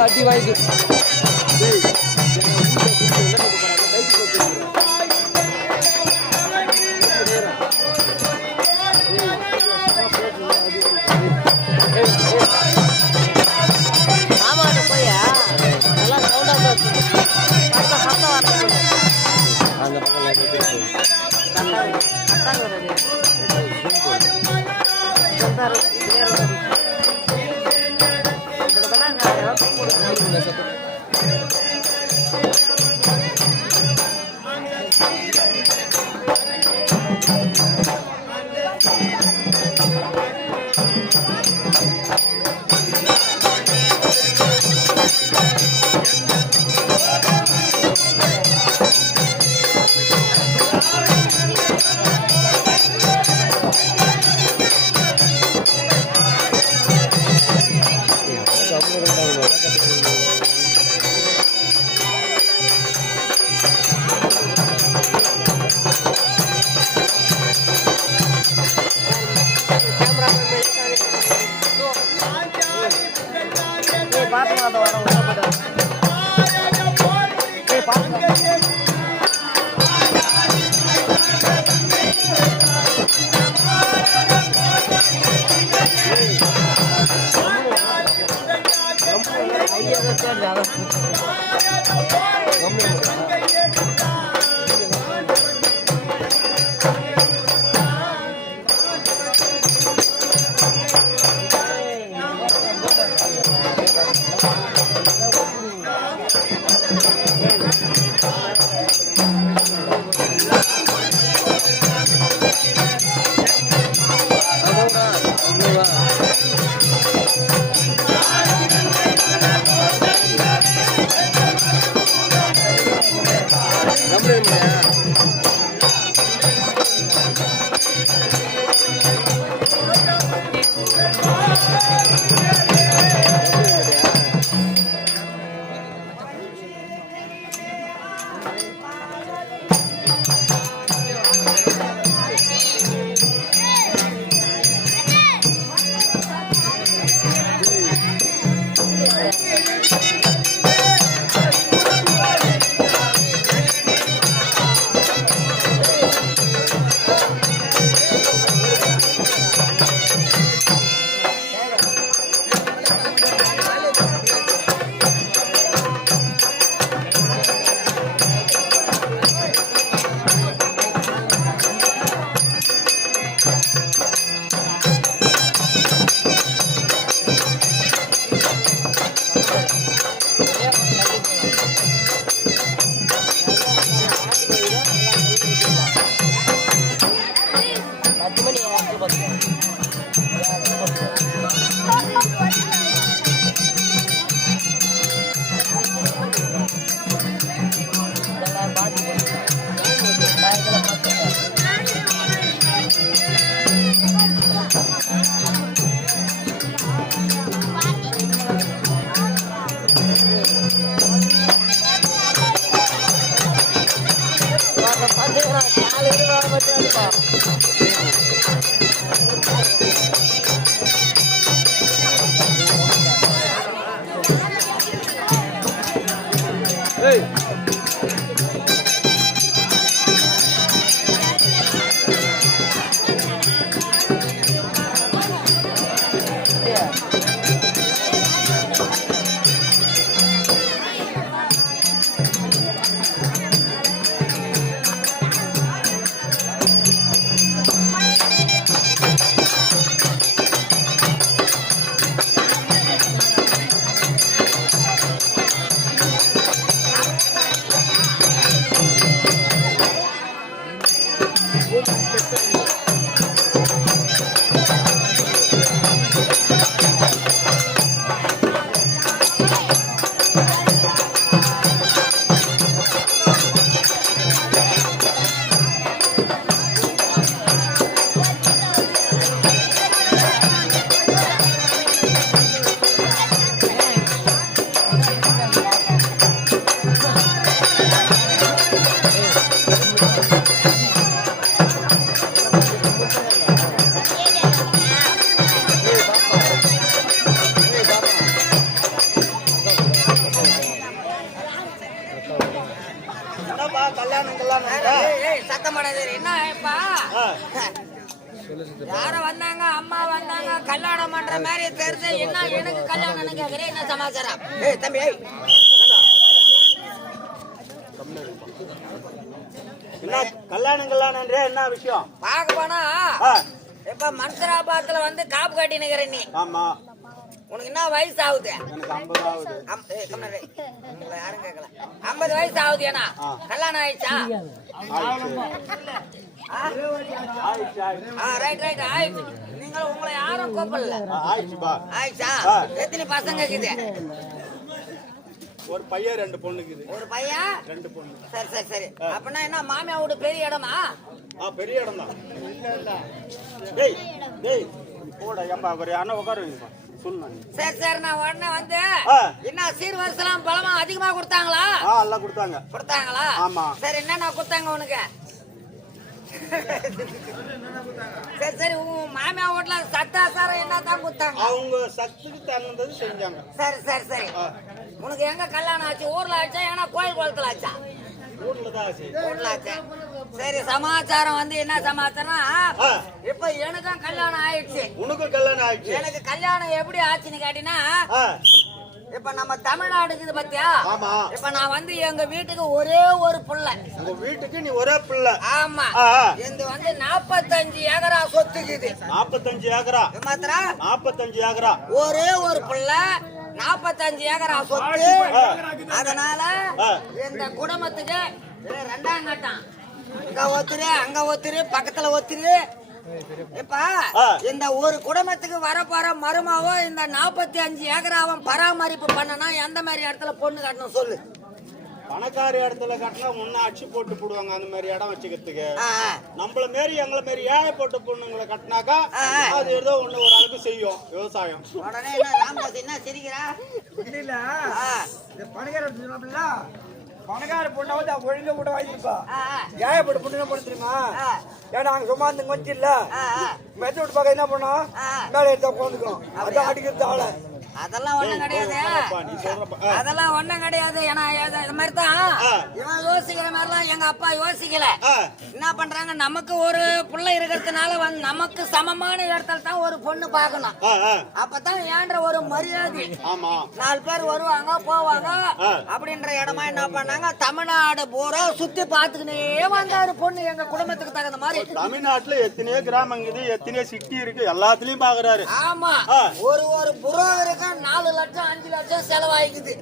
அடி வாங்கி ஆமாட்ட போயா நல்லா சவுண்டா போச்சு சத்தம் வரணும் அந்த பக்கம் கல்யாணம் சத்தம் போடாது என்ன இப்பா யாரும் வந்தாங்க அம்மா வந்தாங்க கல்யாணம் பண்ற மாதிரி தெரிஞ்சு என்ன எனக்கு கல்யாணம்னு கேக்குறேன் என்ன சமாச்சாரம் தம்பி என்ன கல்யாணம் என்ன விஷயம் பார்க்க போனா இப்ப மன்சராபாத்துல வந்து காப்பு கட்டி நிக்கிற நீ ஆமா உனக்கு என்ன வயசு ஆகுது எனக்கு 50 ஆகுது யாரும் கேட்கல 50 வயசு ஆகுது ஏன்னா கல்யாணம் ஆயிடுச்சா ரைட் ரைட் ஆயிடுச்சு நீங்க உங்களை யாரும் கூப்பிடல ஆயிடுச்சா எத்தனை பசங்க இருக்குது ஒரு பையன் 2 பொண்ணுக்குது ஒரு பையன் 2 பொண்ணு சரி சரி சரி அப்படின்னா என்ன மாமியா வீடு பெரிய இடமா பெரிய இடம் தான் டேய் டேய் போடா ஏம்பா ஒரு அண்ணா உட்காருங்கப்பா சொல்லுங்க சரி சரி நான் உடனே வந்து என்ன சீர்வரிசெல்லாம் பழமா அதிகமா கொடுத்தாங்களா எல்லாம் கொடுத்தாங்களா ஆமா சரி என்னென்ன கொடுத்தாங்க உனக்கு சரி சரி உன் மாமியா வீட்டுல சத்தாசாரம் என்ன தான் கொடுத்தாங்க அவங்க சத்துக்கு தகுந்தது செஞ்சாங்க சரி சரி சரி உனக்கு எங்க கல்யாணம் ஆச்சு ஊர்ல ஆச்சா ஏன்னா கோயில் குளத்துல ஆச்சா ஊர்ல ஆச்சு சரி சமாச்சாரம் வந்து என்ன சமாச்சாரம் இப்ப எனக்கும் கல்யாணம் ஆயிடுச்சு உனக்கும் கல்யாணம் ஆயிடுச்சு எனக்கு கல்யாணம் எப்படி ஆச்சுன்னு கேட்டீங்கன்னா இப்ப நம்ம தமிழ்நாடு இருக்குது பாத்தியா இப்ப நான் வந்து எங்க வீட்டுக்கு ஒரே ஒரு புள்ள உங்க வீட்டுக்கு நீ ஒரே புள்ள ஆமா இது வந்து 45 ஏக்கரா சொத்துக்குது 45 ஏக்கரா மாத்திரா 45 ஏக்கரா ஒரே ஒரு புள்ள 45 ஏக்கரா சொத்து அதனால இந்த குடும்பத்துக்கு 2ஆம் கட்டம் அங்க ஒத்துரு பக்கத்துல ஒத்துரு இப்ப இந்த ஒரு குடும்பத்துக்கு வரப்போற மருமாவோ இந்த 45 ஏக்கராவும் பராமரிப்பு பண்ணனா எந்த மாதிரி இடத்துல பொண்ணு கட்டணும் சொல்லு பணக்கார இடத்துல கட்டினா முன்ன அச்சு போட்டு போடுவாங்க அந்த மாதிரி இடம் வச்சுக்கிறதுக்கு நம்மள மாரி எங்களை மாரி ஏழை போட்டு பொண்ணுங்களை கட்டினாக்கா அது ஏதோ ஒண்ணு ஒரு அளவுக்கு செய்யும் விவசாயம் உடனே ராமதாஸ் என்ன சிரிக்கிறா இல்ல பணக்கார பொண்ணை வந்து ஒழுங்க கூட வாங்கிருப்பா ஏழைப்பட்ட பொண்ணு என்ன பண்ண தெரியுமா ஏன்னா அங்க சும்மா அந்த கொஞ்சம் இல்ல மெத்த விட்டு பார்க்க என்ன பண்ணோம் மேலே எடுத்தா உட்காந்துக்கும் அதான் அடிக்கிறது ஆளை அதெல்லாம் ஒண்ணும் கிடையாது அதெல்லாம் ஒண்ணும் கிடையாது ஏன்னா இது மாதிரி தான் இவன் யோசிக்கிற மாதிரிலாம் எங்க அப்பா யோசிக்கல என்ன பண்றாங்க நமக்கு ஒரு புள்ள இருக்கிறதுனால வந்து நமக்கு சமமான இடத்துல தான் ஒரு பொண்ணு பாக்கணும் அப்பதான் ஏன்ற ஒரு மரியாதை 4 பேர் வருவாங்க போவாங்க அப்படின்ற இடமா என்ன பண்ணாங்க தமிழ்நாடு பூரா சுத்தி பாத்துக்கினே வந்தாரு பொண்ணு எங்க குடும்பத்துக்கு தகுந்த மாதிரி தமிழ்நாட்டுல எத்தனையோ கிராமம் இருக்குது எத்தனையோ சிட்டி இருக்கு எல்லாத்துலயும் பாக்குறாரு ஆமா ஒரு புரோகருக்கு 4 லட்சம் 5 லட்சம் செலவாயிக்குது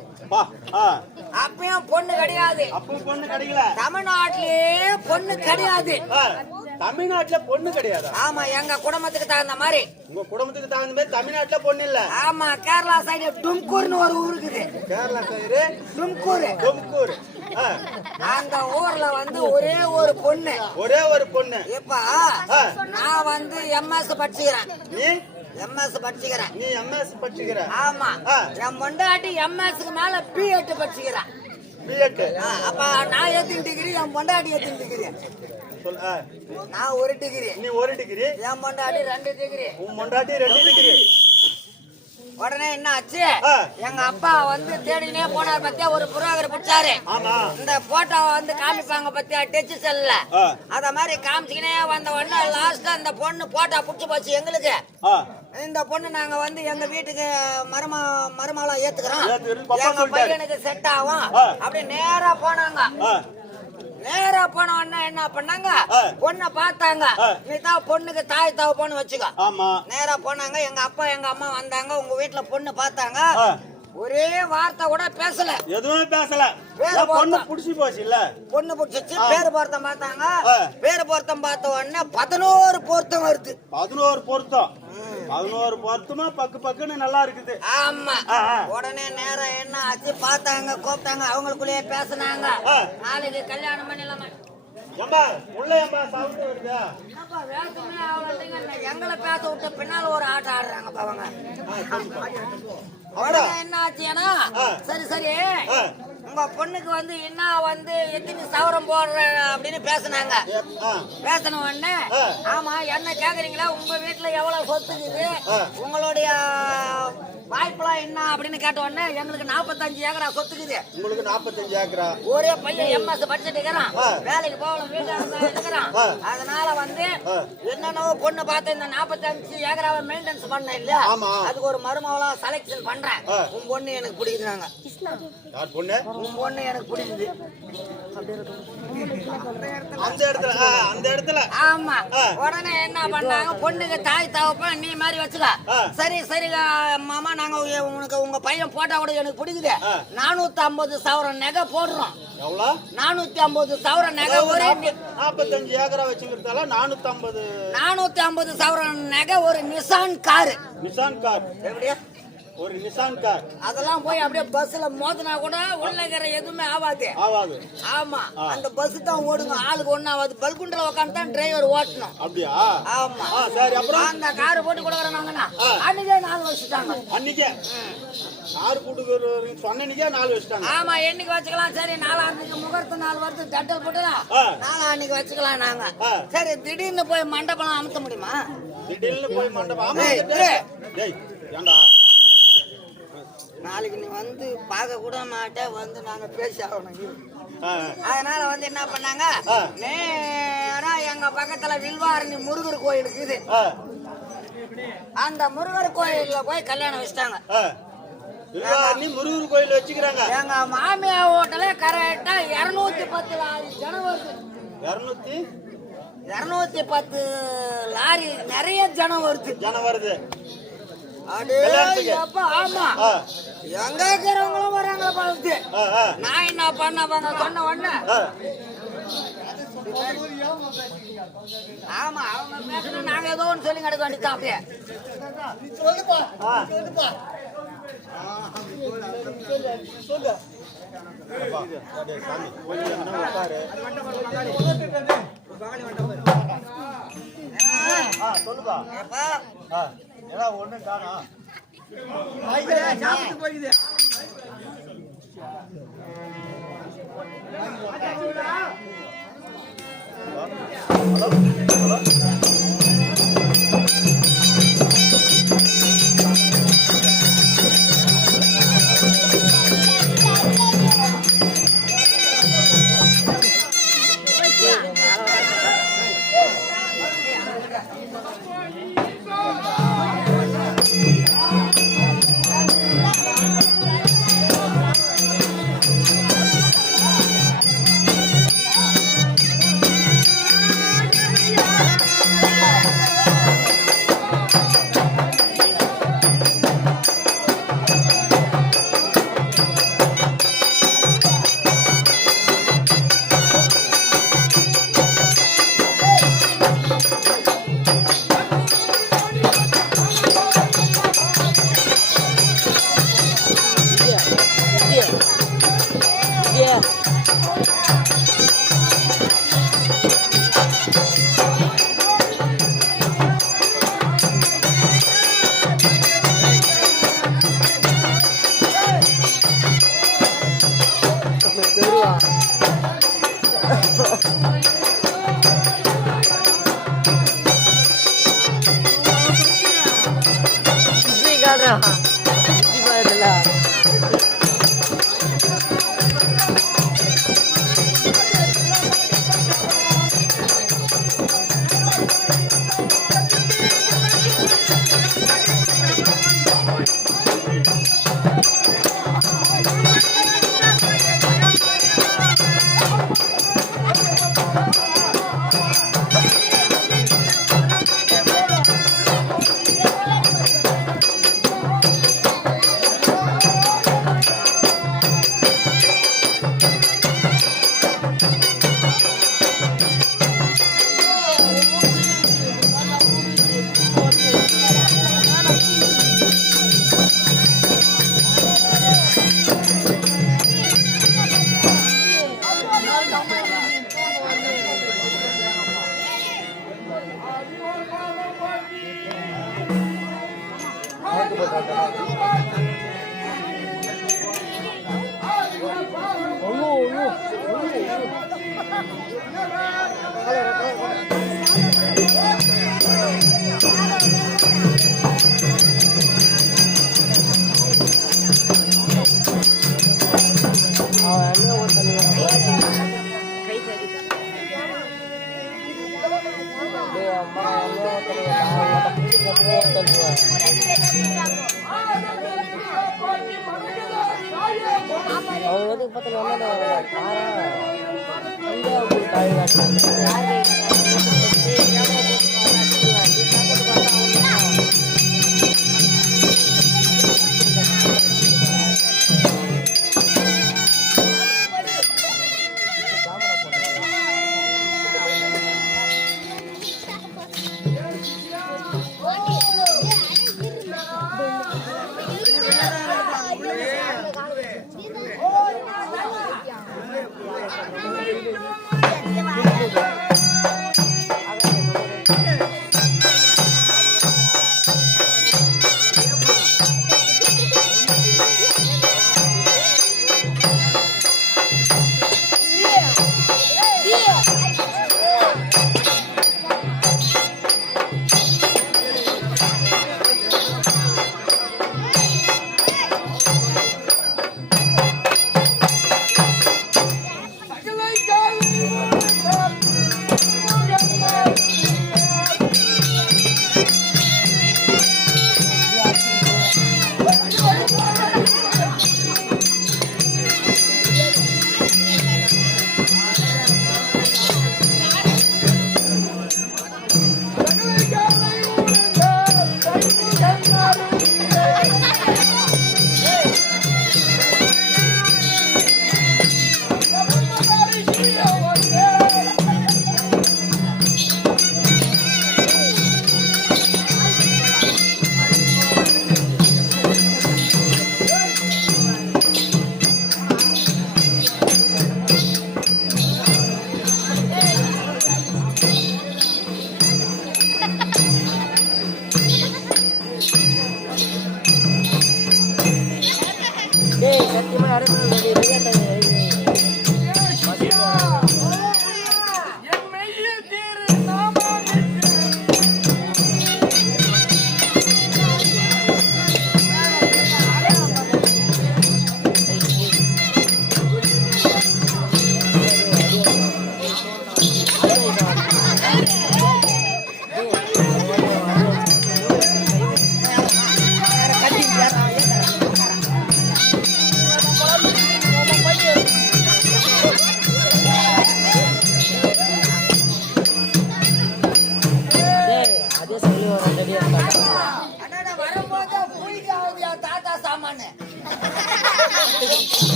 அப்பயும் பொண்ணு கிடையாது பொண்ணு கிடைக்கல தமிழ்நாட்டிலேயே பொண்ணு கிடையாது தமிழ்நாட்டுல பொண்ணு கிடையாது ஆமா எங்க குடும்பத்துக்கு தகுந்த மாதிரி உங்க குடும்பத்துக்கு தகுந்த மாதிரி தமிழ்நாட்டுல பொண்ணு இல்ல ஆமா கேரளா சைடு டும்கூர்னு ஒரு ஊர் இருக்குது கேரளா சைடு டும்கூர் அந்த ஊர்ல வந்து ஒரே ஒரு பொண்ணு இப்ப நான் வந்து எம்எஸ் படிச்சுக்கிறேன் நீ எம்எஸ் படிச்சுக்கிற ஆமா என் பொண்டாட்டி எம்எஸ்க்கு மேல பிஎட் படிச்சுக்கிறேன் அப்ப நான் எத்தனை டிகிரி என் பொண்டாட்டி எத்தனை டிகிரி நான் 1 டிகிரி நீ 1 டிகிரி என் பொண்டாட்டி 2 டிகிரி உன் பொண்டாட்டி 2 டிகிரி உடனே என்ன ஆச்சு எங்க அப்பா வந்து தேடினே போனார் பத்தியா ஒரு புரோகர் பிடிச்சாரு இந்த போட்டோ வந்து காமிப்பாங்க பத்தியா டச் செல்ல அத மாதிரி காமிச்சுக்கினே வந்த உடனே லாஸ்ட்ல அந்த பொண்ணு போட்டோ புடிச்சு போச்சு எங்களுக்கு இந்த பொண்ணு நாங்க வந்து எங்க வீட்டுக்கு மருமகளா ஏத்துக்கிறோம் எங்க பையனுக்கு செட் ஆகும் அப்படி நேரா போனாங்க நேரா போன உடனே என்ன பண்ணாங்க பொண்ணை பார்த்தாங்க நீ தான் பொண்ணுக்கு தாய் தகப்பன்னு வச்சுக்க நேரா போனாங்க எங்க அப்பா எங்க அம்மா வந்தாங்க உங்க வீட்டுல பொண்ணு பார்த்தாங்க ஒரே வார்த்தை கூட பேசல எதுவுமே பேசல பொண்ணு புடிச்சு போச்சு இல்ல பொண்ணு புடிச்சிச்சு பேரு பொருத்தம் பார்த்தாங்க பேரு பொருத்தம் பார்த்த உடனே 11 பொருத்தம் வருது 11 பொருத்தமா பக்குன்னு நல்லா இருக்குது ஆமா உடனே நேரம் என்ன ஆச்சு பார்த்தாங்க கூப்பிட்டாங்க அவங்களுக்குள்ளேயே பேசினாங்க நாளைக்கு கல்யாணம் பண்ணிடலாமா எங்களை பேச விட்டு பின்னால ஒரு ஆட்டம் ஆடுறாங்க அவங்க என்ன ஆச்சுன்னா சரி உங்க பொண்ணுக்கு வந்து என்ன வந்து எத்தனை சவரம் போடுற அப்படின்னு பேசினாங்க. பேசின உடனே ஆமா என்ன கேக்குறீங்களா, உங்க வீட்டுல எவ்வளவு சொத்துக்குது, உங்களுடைய வாய்ப்பெல்லாம் என்ன அப்படின்னு கேட்ட உடனே எங்களுக்கு 45 ஏக்கரா சொத்துக்குது. உங்களுக்கு 45 ஏக்கரா? ஒரே பையன் MS படிச்சுட்டு இருக்கிறான், வேலைக்கு போகல, வீட்டுல இருக்கிறான். அதனால வந்து என்னென்னவோ பொண்ணு பார்த்து இந்த 45 ஏக்கராவை மெயின்டெனன்ஸ் பண்ண இல்லையா, அதுக்கு ஒரு மருமகளா செலக்ஷன் பண்றேன். உன் பொண்ணு எனக்கு பிடிக்குதுனாங்க. யார் பொண்ணு? உன் பொண்ணு எனக்கு பிடிக்குது. அந்த இடத்துல ஆமா. உடனே என்ன பண்ணாங்க, பொண்ணுக்கு தாய் தகப்பன் நீ மாதிரி வச்சுக்க. சரி சரி மாமா, நாங்க உனக்கு உங்க பையன் போட்டா கூட எனக்கு பிடிக்குது, 450 சவரம் நகை போடுறோம். 450 சவரம் நகை. ஒரு 45 ஏக்கரா வச்சுக்கிறதால 450 சவரம் நகை. ஒரு நிசான் கார். நிசான் கார் எப்படியா? ஒரு நிசான் கார். அதெல்லாம் போய் அப்படியே பஸ்ல மோதினா கூட உள்ளகிற எதுவுமே ஆகாது. ஆமா, அந்த பஸ் தான் ஓடுங்க, ஆளுக்கு ஒண்ணு ஆகாது. பல்குண்டில் உட்காந்து தான் டிரைவர் ஓட்டணும். அப்படியா? ஆமா. சரி, அப்புறம் அந்த கார் போட்டு கொடுக்குறாங்கன்னா அன்னைக்கே 4 வச்சுட்டாங்க. அன்னைக்கே கார் போட்டு சொன்னே 4 வச்சுட்டாங்க. ஆமா, என்னைக்கு வச்சுக்கலாம். சரி, 4ஆம் முகூர்த்த நாள் வருது, டட்டல் போட்டுலாம் 4 அன்னைக்கு வச்சுக்கலாம் நாங்க. சரி, திடீர்னு போய் மண்டபம் அமுத்த முடியுமா? திடீர்னு போய் மண்டபம் ஏண்டா நாளைக்கு நீ வந்து பார்க்க கூட மாட்டேன், வந்து நாங்க பேசி ஆகணும். அதனால வந்து என்ன பண்ணாங்க, நேரா எங்க பக்கத்துல வில்வாரணி முருகர் கோயில் இருக்குது, அந்த முருகர் கோயில்ல போய் கல்யாணம் வச்சுட்டாங்க. முருகர் கோயில் வச்சுக்கிறாங்க. எங்க மாமியா ஹோட்டல கரெக்டா 210 லாரி ஜனம் வருது. 210 லாரி நிறைய ஜனம் வருது. ஆமா, எங்க இருக்கிறவங்களும் வராங்க பார்த்து. நான் என்ன பண்ண சொன்ன உடனே ஆமா, அவங்க பேசணும், நாங்க ஏதோ ஒன்று சொல்லி கிடக்க வேண்டியதான். அப்படியே சொல்லுப்பா. ஒண்ணு காணா போயிடுது.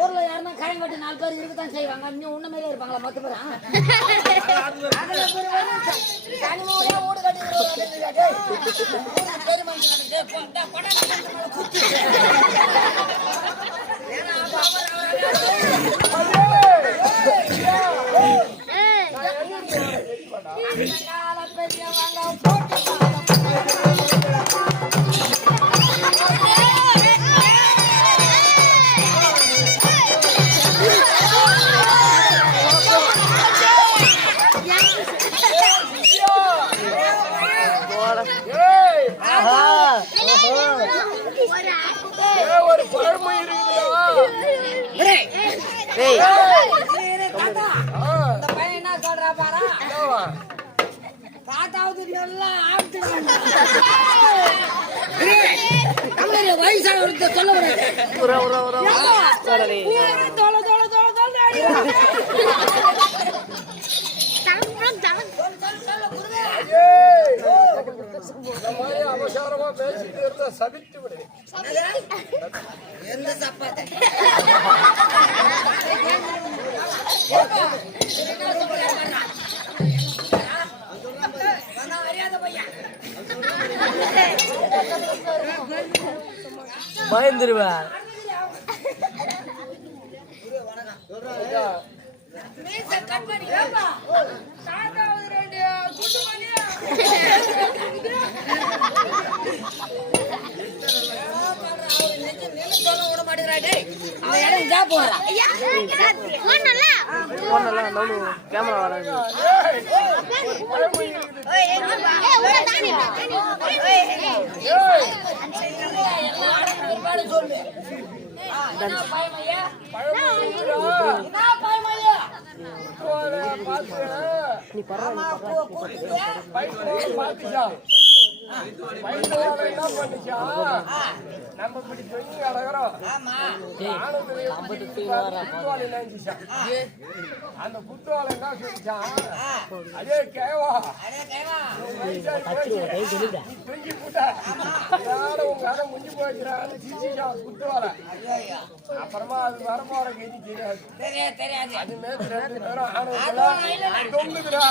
ஊர்ல யாருன்னா காயம் கட்டி 4 பேர் இருக்கத்தான் செய்வாங்க. நீ உன்ன மாதிரியே இருப்பாங்களா 10 பேர்? ஓடு கட்டி ஒரு பழமொழி இருக்குதா? டேய், டேய் இரு, தாத்தா. இந்த பையன் என்ன சொல்றா பாரா? தாத்தாவது நல்லா ஆப்டுறாங்க. தமிழ் வயசானவர்கிட்ட சொல்ல வராது. சரி தோல தோல தோல தோல அவசரமா பேசிட்டு இருந்தா சபித்து விடு. எந்த சப்பாத்தை பயந்துருவேன் கேமரா வராது சொல்லு நீ நம்ம இப்படி சொல்லி அடகிறோம். அந்த குத்துவாலை என்ன சொல்லிச்சான்? அதே கேவா தூக்கி போட்டா உங்க அரை முடிஞ்சு போயிடுறான்னு சிரிச்சான் குத்துவாலை. அப்புறமா அது வரப்போற கேட்டு தெரியாது. அது மேற்கு 2 பேரும் ஆனவங்களா தொங்குதுடா.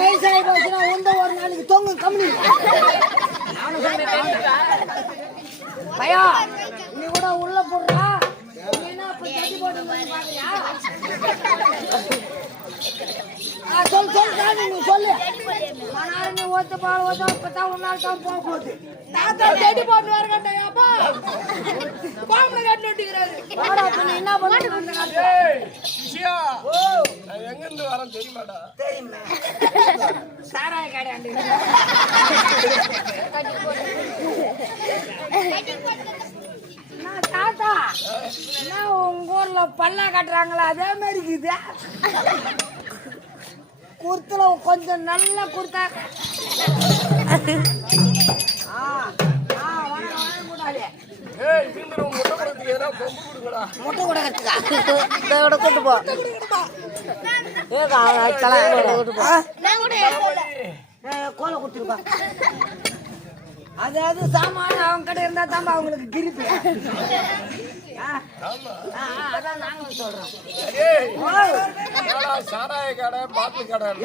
வயசாகி போச்சுன்னா ஒரு நாளைக்கு தொங்கு கம்மி பையா நீ கூட உள்ள போடுறா சொல்லு சொல்லு நீ ஒத்து பால் ஒத்தா உன்னால் தான் போக போகுது செடி போட்டு வரகட்டாப்பா என்ன பண்ண எங்க இருந்து வரேன் தெரியுமாடா? தெரியுமா சாராய கடையாண்டு தாத்தா என்ன உங்க ஊர்ல பல்லா கட்டுறாங்களா அதே மாதிரி இருக்குது குர்த்துல கொஞ்சம் நல்லா குர்த்தா முட்டை கூட கொண்டு போ கோலை கொடுத்துருப்பா அதாவது சாமான அவங்க கிட்ட இருந்தா தான் அவங்களுக்கு திருப்பி அதான் நாங்க சொல்றோம்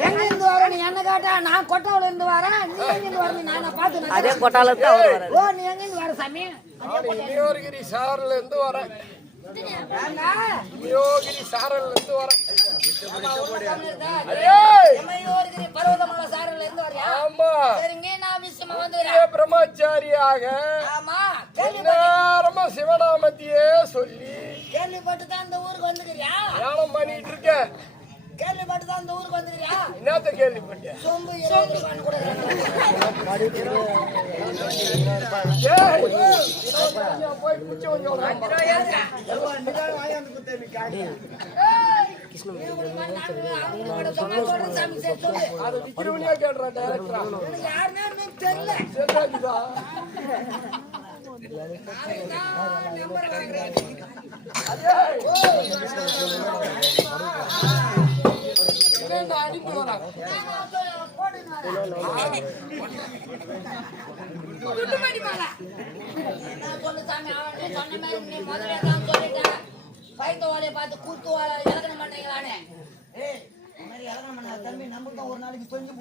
எங்க இருந்து வரணும் என்ன கேட்டா நான் கொட்டாவில இருந்து வரேன் நீ எங்க இருந்து வரணும் நான் பாத்து அதே கொட்டால ஓ நீ எங்க இருந்து வர சாமி யோகிரி சாரல்ல இருந்து வரேன். யோகிரி சாரல்ல இருந்து வரேன். பர்வதமலை சாரல்ல இருந்து வரியா? ஆமா. சரிங்க நான் விஷயமா வந்து பிரம்மச்சாரியாக ஆமா நேரமா சிவநாமத்தையே சொல்லி கேள்விப்பட்டு தான் இந்த ஊருக்கு வந்துக்கிறியா? தியானம் பண்ணிட்டு இருக்கேன். கேள்விப்பட்டு தான் இந்த ஊருக்கு வந்துக்கிறியா? என்னத்த கேள்விப்பட்டேன்? சொம்பு 20 ரூபாய் கூட போய் குச்சி கொஞ்சம் அதை விக்கிறவனியா கேட்றா டைரக்டரா? யாருன்னு தெரியல அடிப்பு வரா பைத்தவாளைய பார்த்து கூத்துவாள இலக்கணம் பண்றீங்களானே இலக்கணம் பண்ண தம்பி நமக்கு தான் ஒரு நாளைக்கு சொல்லி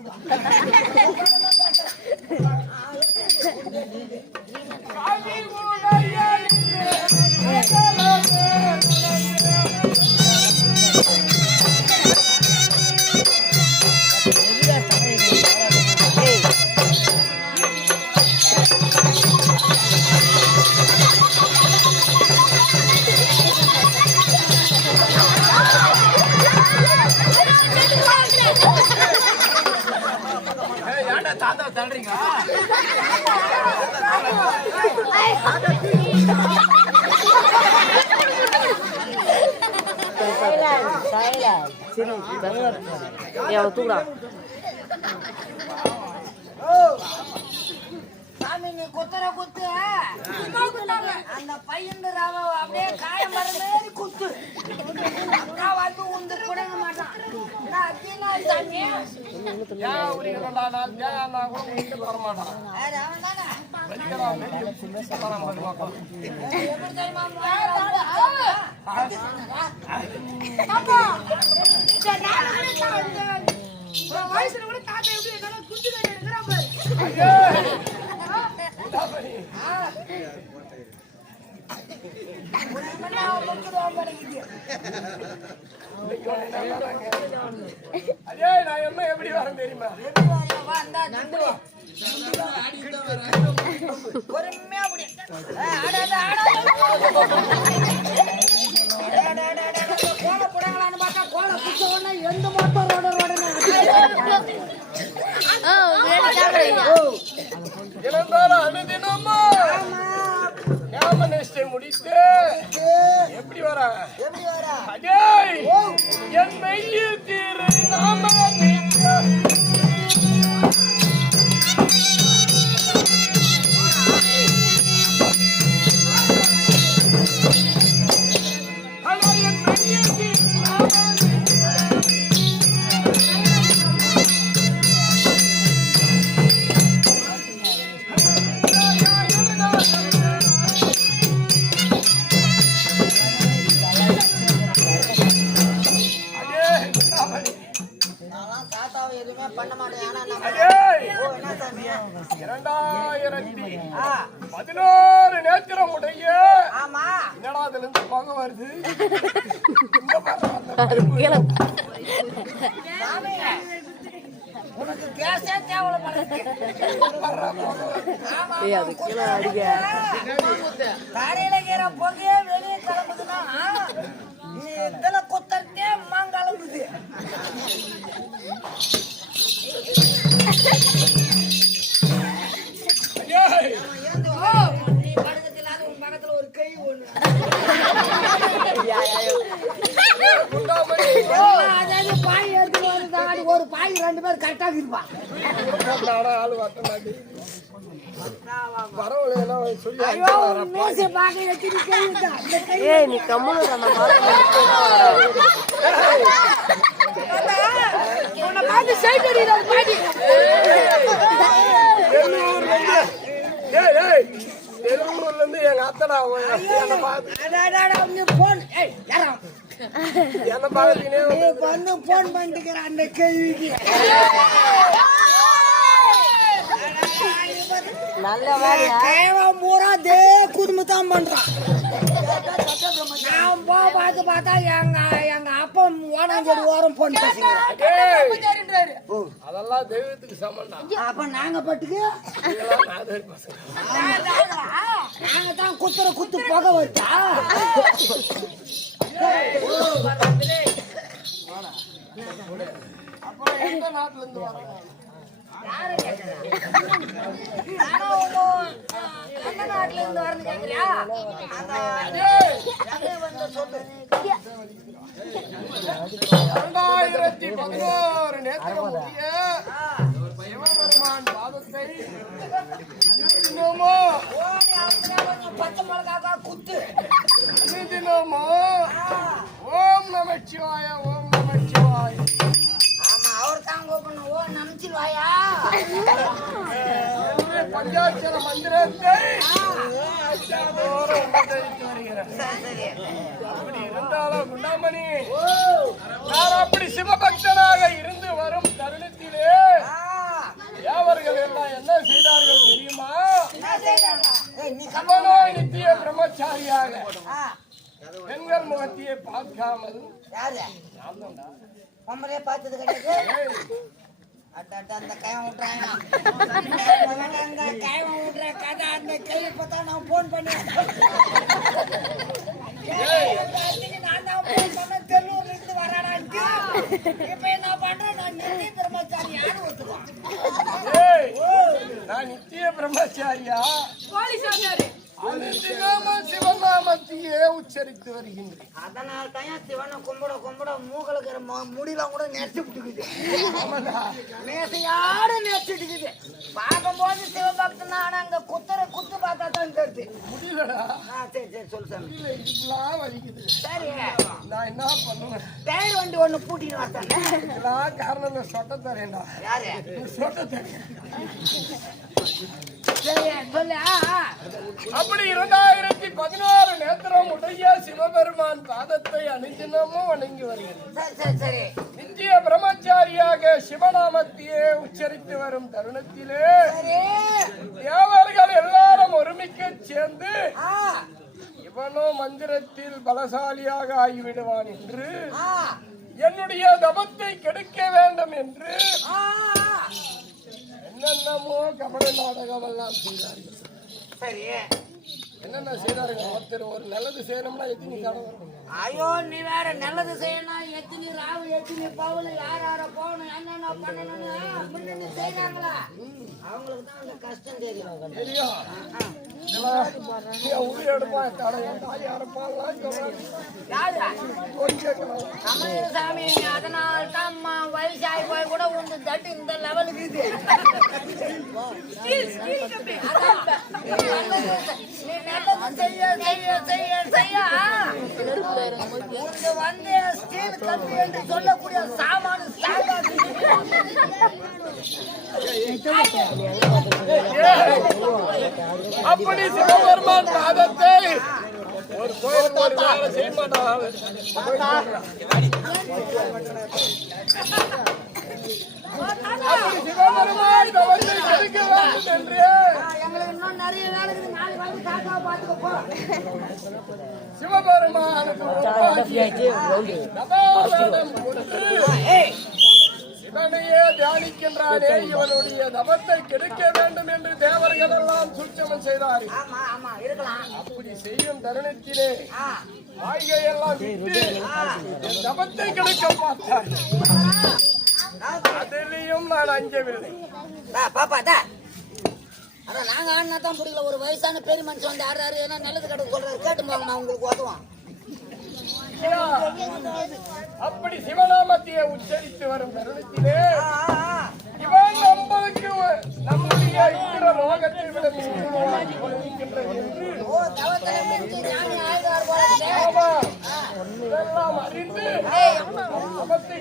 தள்ளுறீங்க தூக்குறான் சாமி நீ குத்துற குத்து அந்த பையன் அப்படியே காயம் மறந்தே குத்து நான் வந்து உந்து குடங்க மாட்டான் நான் அத்தினா சாமி வயசுல கூட தாத்தா எப்படி என்ன குத்து எடுக்கிறான் அதே நான் என்ன எப்படி வரேன் தெரியுமா? பொறுமையா அப்படி கோல போடாங்களான்னு பார்த்தா கோல குச்ச உடனே எந்த மாட்டம் ரோட இளந்தாலும் அனுதினமா ஞாபகத்தை முடித்து எப்படி வர அதே என் மெய்யில் தீரு நாம எதுவுமே பண்ண மாட்டேன். ஆனா நம்ம 2016 நேத்திரம் உடைய ஆமா என்னடா அதுல இருந்து பங்க வருது உனக்கு கேஸே தேவல காரையில கீர பொகையே வெளியே கிளம்புதுன்னா நீ இதுல குத்தே மாங்கலம்புது நீ படுக்கத்தில் உன் பக்கத்துல ஒரு கை ஒண்ணு அதாவது பாய் எடுத்து ஒரு பாய் 2 பேர் கரெக்டாக இருப்பான் நீ கம்முனு தெருவூர்ல இருந்து எங்க அத்தனை என்ன பாக்குறீங்க போன் பண்ணிட்டு அந்த கேள்விக்கு நல்ல வேலை கேவம் பூரா தே குடும்பத்தான் பண்றான் நான் பார்த்து பார்த்தா எங்க அப்பா ஓனாஞ்சேரி ஓரம் போன் பேசுகிறாரு அதெல்லாம் தெய்வத்துக்கு சமண்டா அப்ப நாங்க பட்டுக்கு நாங்க தான் குத்துற குத்து புகை வச்சா அப்புறம் எந்த நாட்டுல இருந்து வரோம் நாட்டுல இருந்து வரணும் கேக்குறியா 2011 நேத்திரம் முடிய சிவபெருமான் பாதத்தை தினமோ பச்சை மிளகா குத்து தினமோ ஓம் நமச்சிவாய ஓம் நமச்சிவாய ஆமா அவர் தான் கூப்பிடணும் ஓ நமச்சிவாயா பஞ்சாட்சர மந்திரத்தை அப்படி இருந்தாலும் குண்டாமணி நான் அப்படி சிவபக்தனாக இருந்து வரும் தருணத்திலே யாவர்கள் எல்லாம் என்ன செய்தார்கள் தெரியுமா? சமநோய் நித்திய பிரம்மச்சாரியாக பெண்கள் முகத்தையே பார்க்காமல் பொம்பளையே பார்த்தது கிடையாது அந்த கைவன் விட்டுறாங்க அந்த கைவன் விட்டுற கதை அந்த கையை பார்த்தா நான் போன் பண்ணேன் நான் தான் போன் பண்ண தெருவூர்ல இருந்து வரானான்ட்டு இப்ப என்ன பண்றேன் நான் நித்திய பிரம்மச்சாரி யாரு ஒத்துக்கோ ஏய், நான் நித்திய பிரம்மச்சாரியா சிவநாமத்தையே உச்சரித்து வருகின்றேன். அதனால தான் சிவனை கும்பிட கும்பிட மூக்களுக்கு முடியெல்லாம் கூட நெச்சு விட்டுக்குது மேசையாடு நெச்சுட்டுக்குது பார்க்கும்போது சிவபக்தனா ஆனா அங்க குத்து பார்த்தா தான் தெரியுது முடியலடா. சரி சரி சொல்லு சாமி முடியல, இடுப்புலாம் வலிக்குது. சரி நான் என்ன பண்ணுவேன்? டயர் வண்டி ஒண்ணு பூட்டிட்டு வரத்தானே இதெல்லாம் காரணம் நான் சொட்ட தரேன்டா. யாரு சொட்ட தரேன். சரி சொல்லு அப்படி 2016 நேத்திரம் உடைய சிவபெருமான் பாதத்தை அனுதினமும் வணங்கி வருகிறேன். சரி சரி சரி நித்திய பிரம்மச்சாரியாக சிவநாமத்தையே உச்சரித்து வரும் தருணத்திலே சரி தேவர்கள் எல்லாரும் ஒருமிக்க சேர்ந்து ஆ இவனோ மந்திரத்தில் பலசாலியாக ஆகிவிடுவான் என்று ஆ என்னுடைய தபத்தை கெடுக்க வேண்டும் என்று ஆ என்னென்னமோ கபட நாடகம் எல்லாம் செய்தார்கள். சரி என்னென்ன செய்தார்கள்? ஒருத்தர் ஒரு நல்லது செய்யணும்னா எத்தனை காலம் வரும்? ஐயோ நீ வேற நல்லது செய்யணும் எத்தனை ராவு எத்தனை பவுல் யார போகணும் என்னென்ன பண்ணணும்னு முன்னாடி செய்யறாங்களா அவங்களுக்கு தான் அந்த கஷ்டம் தெரியும் தெரியும். உரி எடுப்பான் தடையும் தாலி அறுப்பான்லாம் சொல்றாங்க. சாமி அதனால தான் வயசாகி போய் கூட உங்க தட்டு இந்த லெவலுக்கு இது நீ நல்லது செய்ய செய்ய செய்ய செய்ய உங்க வந்து ஸ்டீல் கம்பி என்று சொல்லக்கூடிய சாமானு அப்படி சிவபெருமான் பாதத்தை ஒரு கோயில் ஒரு வேலை செய்ய மாட்டான். சிவபெருமான் தவத்தை கெடுக்க வேண்டும் என்று எங்களுக்கு இன்னும் நிறைய வேலை இருக்குது நாளைக்கு வந்து தாத்தா பார்த்துக்க போ சிவபெருமானுக்கு சிவனையே தியானிக்கின்றானே இவனுடைய தபத்தை கெடுக்க வேண்டும் என்று தேவர்கள் எல்லாம் சூட்சமம் செய்தார்கள். ஆமா ஆமா இருக்கலாம் அப்படி செய்யும் தருணத்திலே ஆய்கையெல்லாம் விட்டு என் தபத்தை கெடுக்க பார்த்தார். அதிலையும் நான் அஞ்சவில்லை. பாப்பா அதான் நாங்க ஆடினா தான் பிடிக்கல ஒரு வயசான பெரிய மனுஷன் வந்து ஆடுறாரு ஏன்னா நல்லது கெடுக்க சொல்றாரு கேட்டு போங்க நான் உங்களுக்கு உதவும் அப்படி சிவநாமத்தையே உச்சரித்து வரும் தருணத்திலே இவன் நம்மளுக்கு நம்முடைய இந்திர லோகத்தை விட கொள்கின்றது என்று இதெல்லாம் அறிந்து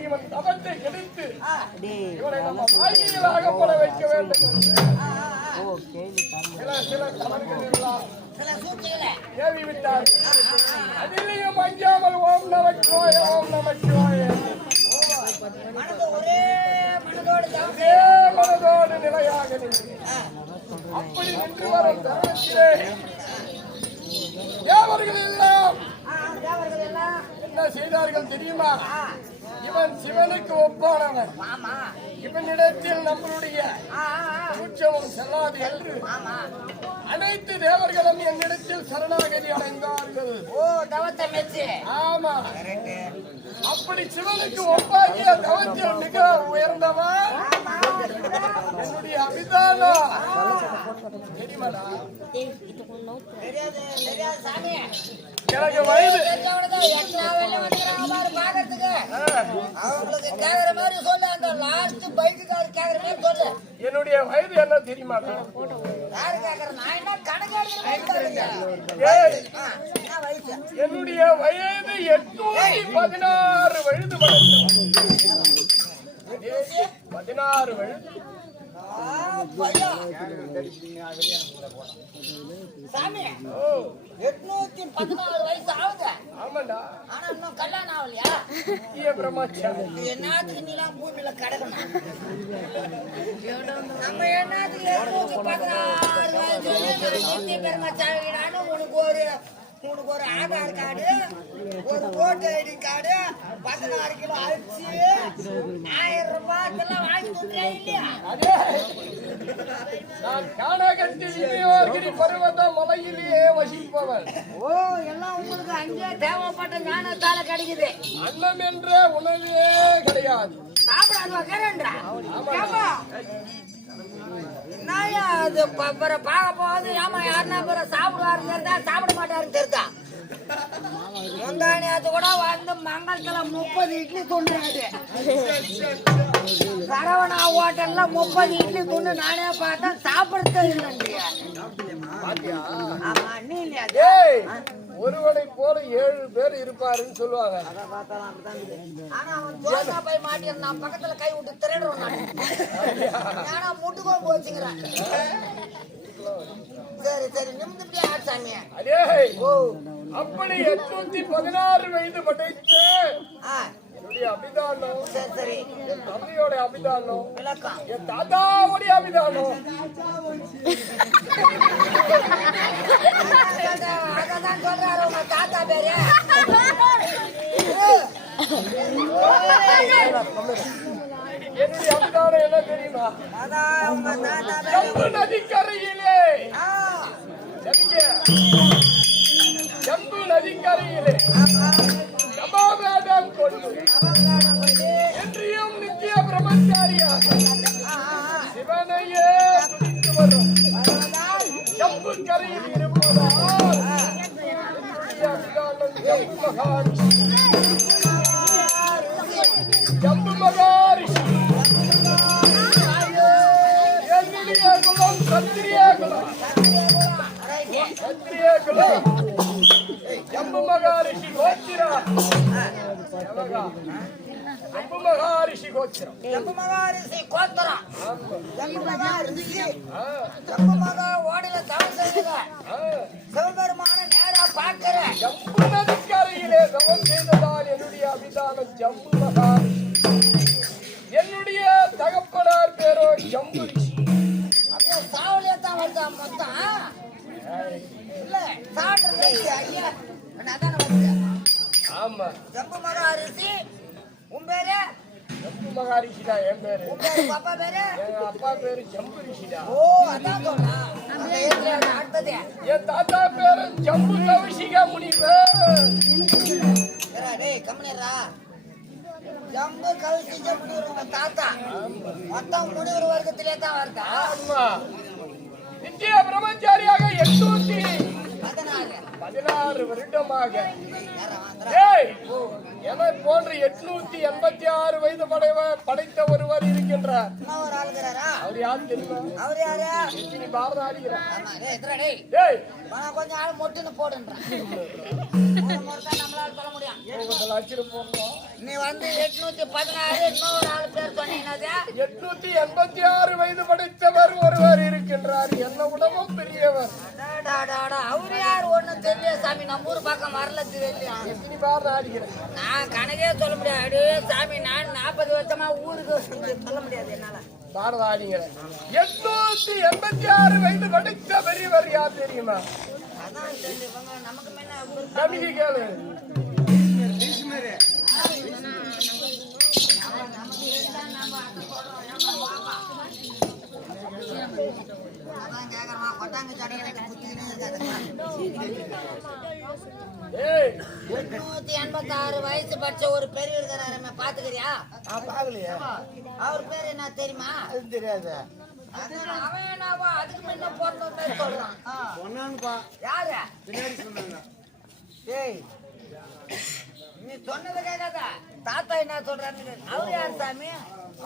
இவன் தபத்தை கெடுத்து இவனை நம்ம பாய்களாக போல வைக்க வேண்டும் சில தவறுகள் எல்லாம் ஏவி விட்டார். அதிலையும் அஞ்சாமல் ஓம் நமச்சிவாய ஓம் நமச்சிவாய ஒரே மனதோடு நிலையாக நின்று அப்படி நின்று வரும் தருணத்திலே தேவர்கள் எல்லாம் என்ன செய்தார்கள் தெரியுமா? இவன் சிவனுக்கு ஒப்பானவன், இவனிடத்தில் நம்மளுடைய உற்சவம் செல்லாது என்று அனைத்து தேவர்களும் என்னிடத்தில் சரணாகதி அடைந்தார்கள். ஆமா, அப்படி சிவனுக்கு ஒப்பாகிய தவத்தில் மிக உயர்ந்தவன் என்னுடைய அபிதானா தெரியுமாடா? எனக்கு வயது என்னுடைய வயது என்ன தெரியுமா? என்னுடைய வயது 816 வயது. 16 வயது. சாமி 816 வயசு ஆகுது. ஆமாண்டா. ஆனா இன்னும் கல்யாணம் ஆகலையா? பிரம்மச்சாரி என்னத்துக்கு நீலாம் பூமியில கிடக்கணும்? நம்ம என்னத்துக்கு 816 வயசு பிரம்மச்சாரி உனக்கு ஒரு ஆதார் கார்டு, ஒரு ஓட்டு ஐடி கார்டு, 16 கிலோ அரிசி, 1000 ரூபாய் வாங்கி கொடுக்குறேன் இல்லையா? நான் கானகத்தில் இளையோர்கிரி பருவத மலையிலேயே வசிப்பவன். ஓ, எல்லாம் உங்களுக்கு அங்கே தேவைப்பட்ட ஞானத்தால கிடைக்குது. அன்னம் என்ற உணவே கிடையாது. சாப்பிடாத கேரண்டா ஏமா நாயா அது பார்க்க போகுது ஏமா யாருன்னா பிற சாப்பிடுவாருன்னு தெரிஞ்சா சாப்பிட மாட்டாருன்னு தெரிஞ்சா முந்தானி அது கூட வந்து மங்கலத்துல 30 இட்லி துண்டுறாரு சரவணா ஹோட்டல்ல 30 இட்லி துண்டு நானே பார்த்தா சாப்பிடுறது இல்லையா ஆமா நீ இல்லையா ஒருவனை போல 7 பேர் இருப்பாருன்னு சொல்லுவாங்க. ஆனா அவன் ஜோசா போய் மாட்டியிருந்தான் பக்கத்துல கை விட்டு திருடுறான் ஏன்னா முட்டுக்கோ போச்சுங்கிறான். சரி சரி நிமிடப்படியா சாமியா அதே அப்படி 816 வயது படைத்து என்னுடைய அபிதானம், சரி சரி என் தந்தையோட அபிதானம், விளக்கம் என் தாத்தாவுடைய அபிதானம், அதான் சொல்றாரு உங்க தாத்தா பேரு என்னுடைய அபிதானம் என்ன தெரியுமா? அதான் உங்க தாத்தா ஜம்பு நதிக்கரையிலே ஜம்பு நதிக்கரையிலே சமாவேதம் கொண்டு என்றையும் நித்திய பிரம்மச்சாரியாக சிவனையே துதித்து வரும் ஜம்பு கரையில் இருப்பதால் ஜம்பு மகாரிஷி என்னுடைய குலம் சத்திரிய குலம் ஜம்பு மகாரிஷி கோத்திரா ஜம்பு மகாரிஷி கோத்திரம் ஜம்பு மகாரிஷி கோத்திரம் ஜம்பு மகாரிஷி ஜம்பு மகா ஓடில தவம் செய்யுங்க சிவபெருமான நேரா பார்க்கிற ஜம்பு நதிக்கரையிலே தவம் செய்ததால் என்னுடைய அபிதானம் ஜம்பு மகாரிஷி. என்னுடைய தகப்பனார் பேரோ ஜம்பு ரிஷி. அப்படியே சாவலியா தான் வருதா மொத்தம் இல்ல சாப்பிடுறது ஐயா அதான வருது. ஆமா ஜம்பு மகாரிஷி உன் பேரு ஜம்பு மகாரிஷிடா என் பேரு. உன் பேரு பாப்பா பேரு எங்க அப்பா பேரு ஜம்பு ரிஷிடா. ஓ அதான் சொல்றா அந்த ஏத்துல அடுத்தது என் தாத்தா பேரு ஜம்பு கௌஷிக முனிவர். டேய் கம்முனிரா ஜம்பு கௌஷிக முனிவர் உங்க தாத்தா மொத்தம் முனிவர் வர்க்கத்திலே தான் வருதா? ஆமா நித்திய பிரம்மச்சாரியாக 816 வருடமாக என்னை போன்ற 886 வயது படைத்த ஒருவர் இருக்கின்றார். இன்னொரு ஆளுங்கிறாரா? அவர் யாரு தெரியுமா? அவர் யாரு? எத்தனை பாரதாடிக்கிறார். ஆமா டேய் எத்ரா டேய் டேய் கொஞ்சம் ஆள் மொட்டுன்னு போடுன்றான். நம்மளால சொல்ல முடியும். அச்சிரு போடுறோம். நீ வந்து 816 இன்னொரு ஆள் பேர் சொன்னீங்கன்னா 886 வயது படைத்தவர் ஒருவர் இருக்கின்றார். என்ன உடம்பும் பெரியவர். அவரு யார் ஒண்ணும் தெரியல சாமி. நம்ம ஊர் பக்கம் வரல தெரியல. எத்தனை பாரதாடிக்கிறேன் நான் கணக்கே சொல்ல முடியாது சாமி. நான் 40 வருஷமா ஊருக்கு சொல்ல முடியாது என்னால. பாரதாடிக்கிறேன் 886 வயது படைத்த பெரியவர் யார் தெரியுமா? அதான் தெரியும் நமக்கு முன்ன நம்பிக்கை கேளு. அதான் கேக்குறமா கொட்டாங்க சடையில குத்தினே இருக்காது. 886 வயசு படிச்ச ஒரு பெரிய இருக்கிறாரு பாத்துக்கிறியா? பாக்கலையா? அவர் பேர் என்ன தெரியுமா? தெரியாது. அவன் என்னவா அதுக்கு முன்ன போறோம்னு சொல்றான். சொன்னானுப்பா. யாரு? பின்னாடி சொன்னாங்க. டேய் நீ சொன்னது கேட்காதா? தாத்தா என்ன சொல்றாரு? அவர் யார் சாமி?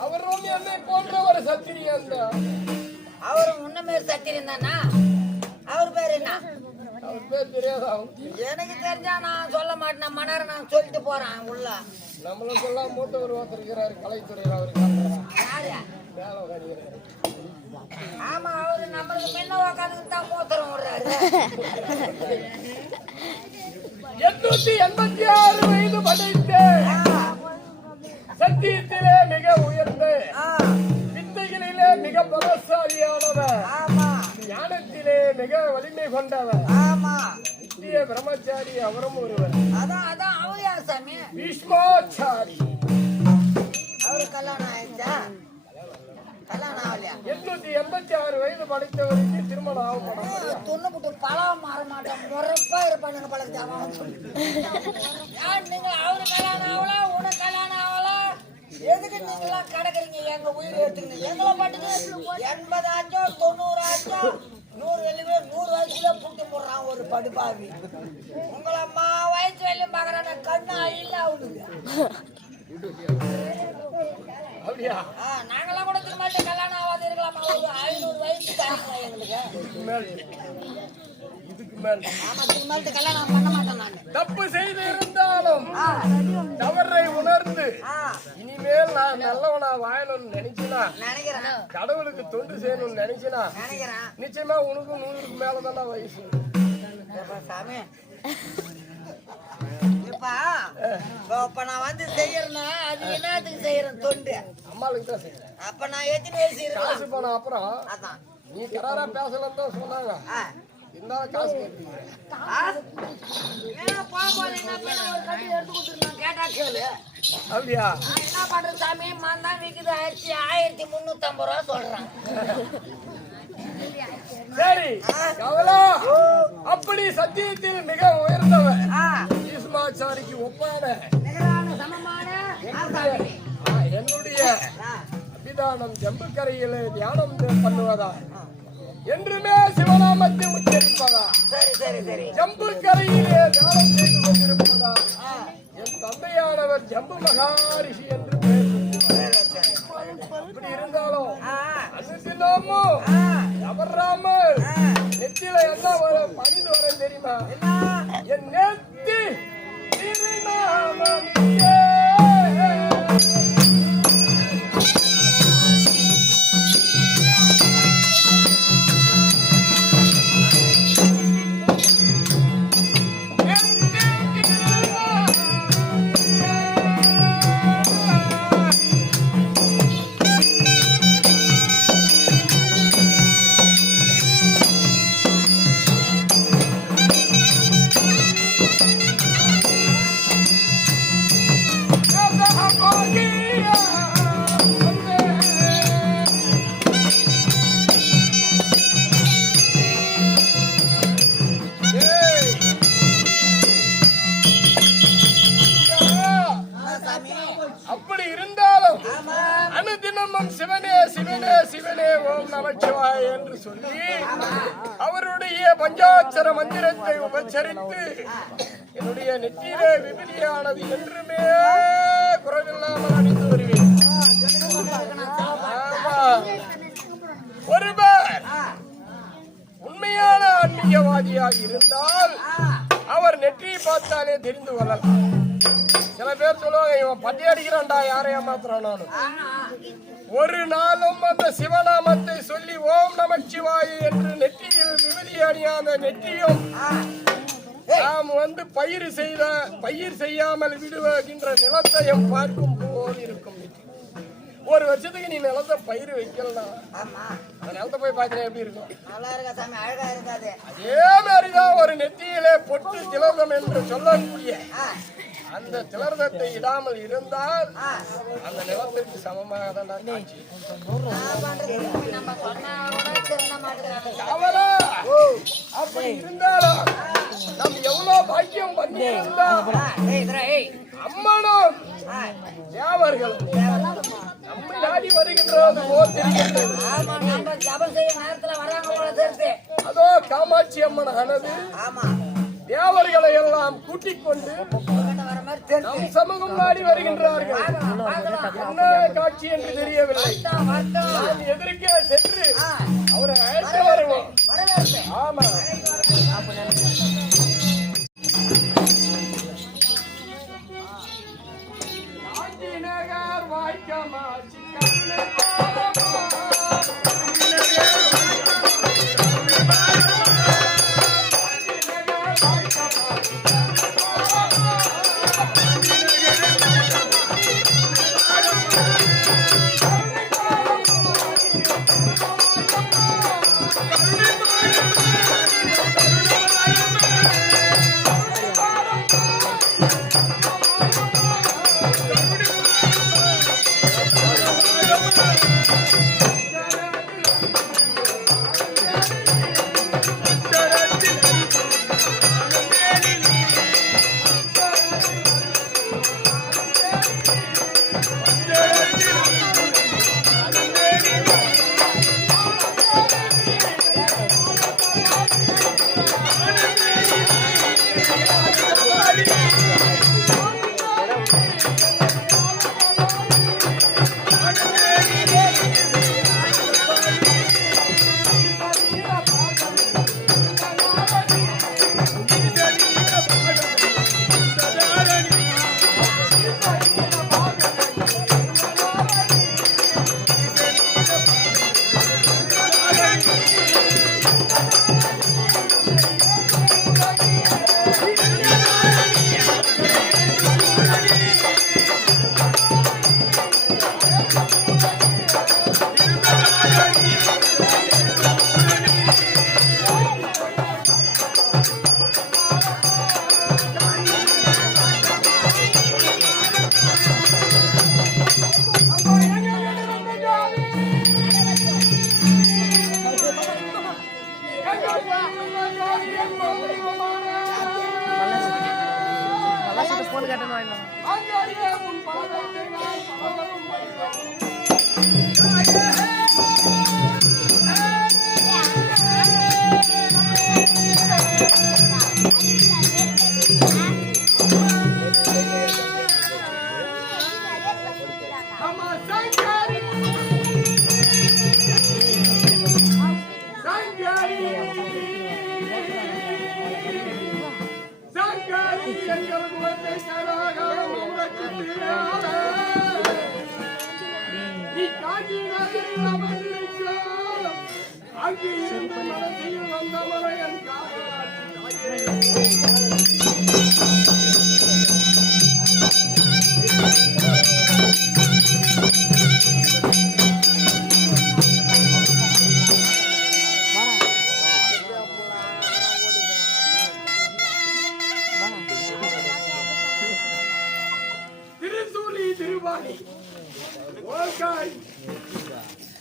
அவரும் என்னை போன்ற ஒரு சத்திரியன் தான். அவரு முன்னமே சத்திரியன் தானா? அவர் பேர் என்ன? அவர் பேர் தெரியாதா? எனக்கு தெரிஞ்சா நான் சொல்ல மாட்டேன். மணர நான் சொல்லிட்டு போறேன் உள்ள. நம்மளும் சொல்ல மூத்த ஒரு ஒருத்தர் இருக்கிறாரு கலைத்துறையில். அவருக்கு யாரு? மேல உட்காந்துக்கிறாரு. ஆமா அவரு நம்மளுக்கு முன்ன உட்காந்துட்டு தான் மூத்திரம் விடுறாரு. 886 வயது படைத்து சத்தியத்திலே மிக உயர்ந்து வித்தைகளிலே மிக பலசாலியானவர். ஆமா ஞானத்திலே மிக வலிமை கொண்டவர். ஆமா நித்திய பிரம்மச்சாரி அவரும் ஒருவர். அதான் அதான் அவர் யார் சாமி? பீஷ்மாச்சாரி. அவரு கல்யாணம் ஆயிடுச்சா? கல்யாணம் ஆகலையா? 886 வயது படைத்தவருக்கு திருமணம் ஆகப்படும். துண்ணுபுட்டு பழம் மாற மாட்டேன் முறப்பா இருப்பானுங்க பழக்கு. நீங்க அவரு கல்யாணம் ஆகல உனக்கு கல்யாணம் ஆகல எதுக்கு நீங்களாம் கிடக்குறீங்க எங்க உயிர் எடுத்துக்கணும் எங்களை பாட்டுக்கு 80 ஆச்சும் 90 ஆச்சும் 100 வெள்ளிமே 100 வயசுல புட்டு போடுறான் ஒரு படுபாவி உங்களை அம்மா வயசு வெள்ளியும் பாக்குறான கண்ணு இல்ல அவனுக்கு அப்படியா நாங்கெல்லாம் கூட திரும்ப கல்யாணம் ஆகாது இருக்கலாம் 500 வயசு தாங்கலாம் எங்களுக்கு இதுக்கு மேல் ஆமா திரும்ப கல்யாணம் பண்ண மாட்டேன் நான் தப்பு செய்து இருந்தாலும் தவறை உணர்ந்து இனிமேல் நான் நல்லவனா வாழணும்னு நினைச்சினா நினைக்கிறேன் கடவுளுக்கு தொண்டு செய்யணும்னு நினைச்சினா நினைக்கிறேன் நிச்சயமா உனக்கு 100க்கு மேலதான் வயசு சாமி இப்ப நான் வந்து செய்யறேன்னா அது என்னத்துக்கு செய்யறேன் தொண்டு அம்மாளுக்கு தான் செய்யறேன் அப்ப நான் எத்தனை வயசு காசு இருக்கலாம் போன அப்புறம் அதான் நீ கராரா பேசலாம் தான் சொன்னாங்க இருந்தாலும் காசு கேட்டீங்க போகும்போது என்ன பண்ண ஒரு கட்டி எடுத்து கொடுத்துருந்தோம் கேட்டா கேளு அப்படியா என்ன பண்றது சாமி மாந்தான் விக்குது 1350 ரூபா சொல்றான் சரி கவலா அப்படி சத்தியத்தில் மிக உயர்ந்தவன் ஈஸ்மாச்சாரிக்கு ஒப்பான சமமான என்னுடைய அபிதானம் ஜம்புக்கரையிலே தியானம் பண்ணுவதா என்றுமே சிவநாமத்தை உச்சரிப்பதா சரி சரி சரி ஜம்புக்கரையிலே தியானம் செய்து கொண்டிருப்பதா என் தந்தையானவர் ஜம்பு மகாரிஷி என்று அப்படி இருந்தாலும் அனுதினமும் நபராமல் நெத்தியில என்ன பணிந்து வர தெரியுமா என் நெத்தி திருநாமம் அப்படி இருந்தாலும் அனுதினமும் சிவனே சிவனே சிவனே ஓம் நமச்சிவாய என்று சொல்லி அவருடைய பஞ்சாட்சர மந்திரத்தை உபச்சரித்து என்னுடைய நெற்றியிலே விபதியானது என்றுமே குறைவில்லாமல் அணிந்து வருவேன். ஒருவர் உண்மையான ஆன்மீகவாதியாக இருந்தால் அவர் நெற்றியை பார்த்தாலே தெரிந்து கொள்ளலாம். சில பேர் சொல்லுவாங்க இவன் பட்டி அடிக்கிறான்டா யாரை ஏமாத்துறானு. ஒரு நாளும் அந்த சிவநாமத்தை சொல்லி ஓம் நமச்சிவாய என்று நெற்றியில் விபதி அணியாத நெற்றியும் நாம் வந்து பயிர் செய்யாமல் விடுவகின்ற நிலத்தையும் பார்க்கும் போல் இருக்கும். ஒரு வருஷத்துக்கு நீ நிலத்தை பயிர் வைக்கலாம், அந்த நிலத்தை போய் பார்த்தா எப்படி இருக்கும்? நல்லா இருக்கா சாமி, அழகா இருக்காது. அதே மாதிரிதான் ஒரு நெத்தியிலே பொட்டு திலகம் என்று சொல்லக்கூடிய அந்த திலர்தத்தை இடாமல் இருந்தால் அந்த நிலத்திற்கு சமமாக தான் காட்சி. அப்படி இருந்தாலும் நம்ம எவ்வளவு பாக்கியம் பண்ணியிருந்தா அம்மனும் தேவர்கள் நம்மை நாடி வருகின்றது போல் தெரிகின்றது. அதோ காமாட்சி அம்மன் ஆனது தேவர்களை எல்லாம் கூட்டிக் கொண்டு நம் சமூகம் நாடி வருகின்றார்கள். என்ன காட்சி என்று தெரியவில்லை. நாம் எதிர்க்கே சென்று அவரை அழைத்து வருவோம். ஆமா, வாய்க்காமாச்சி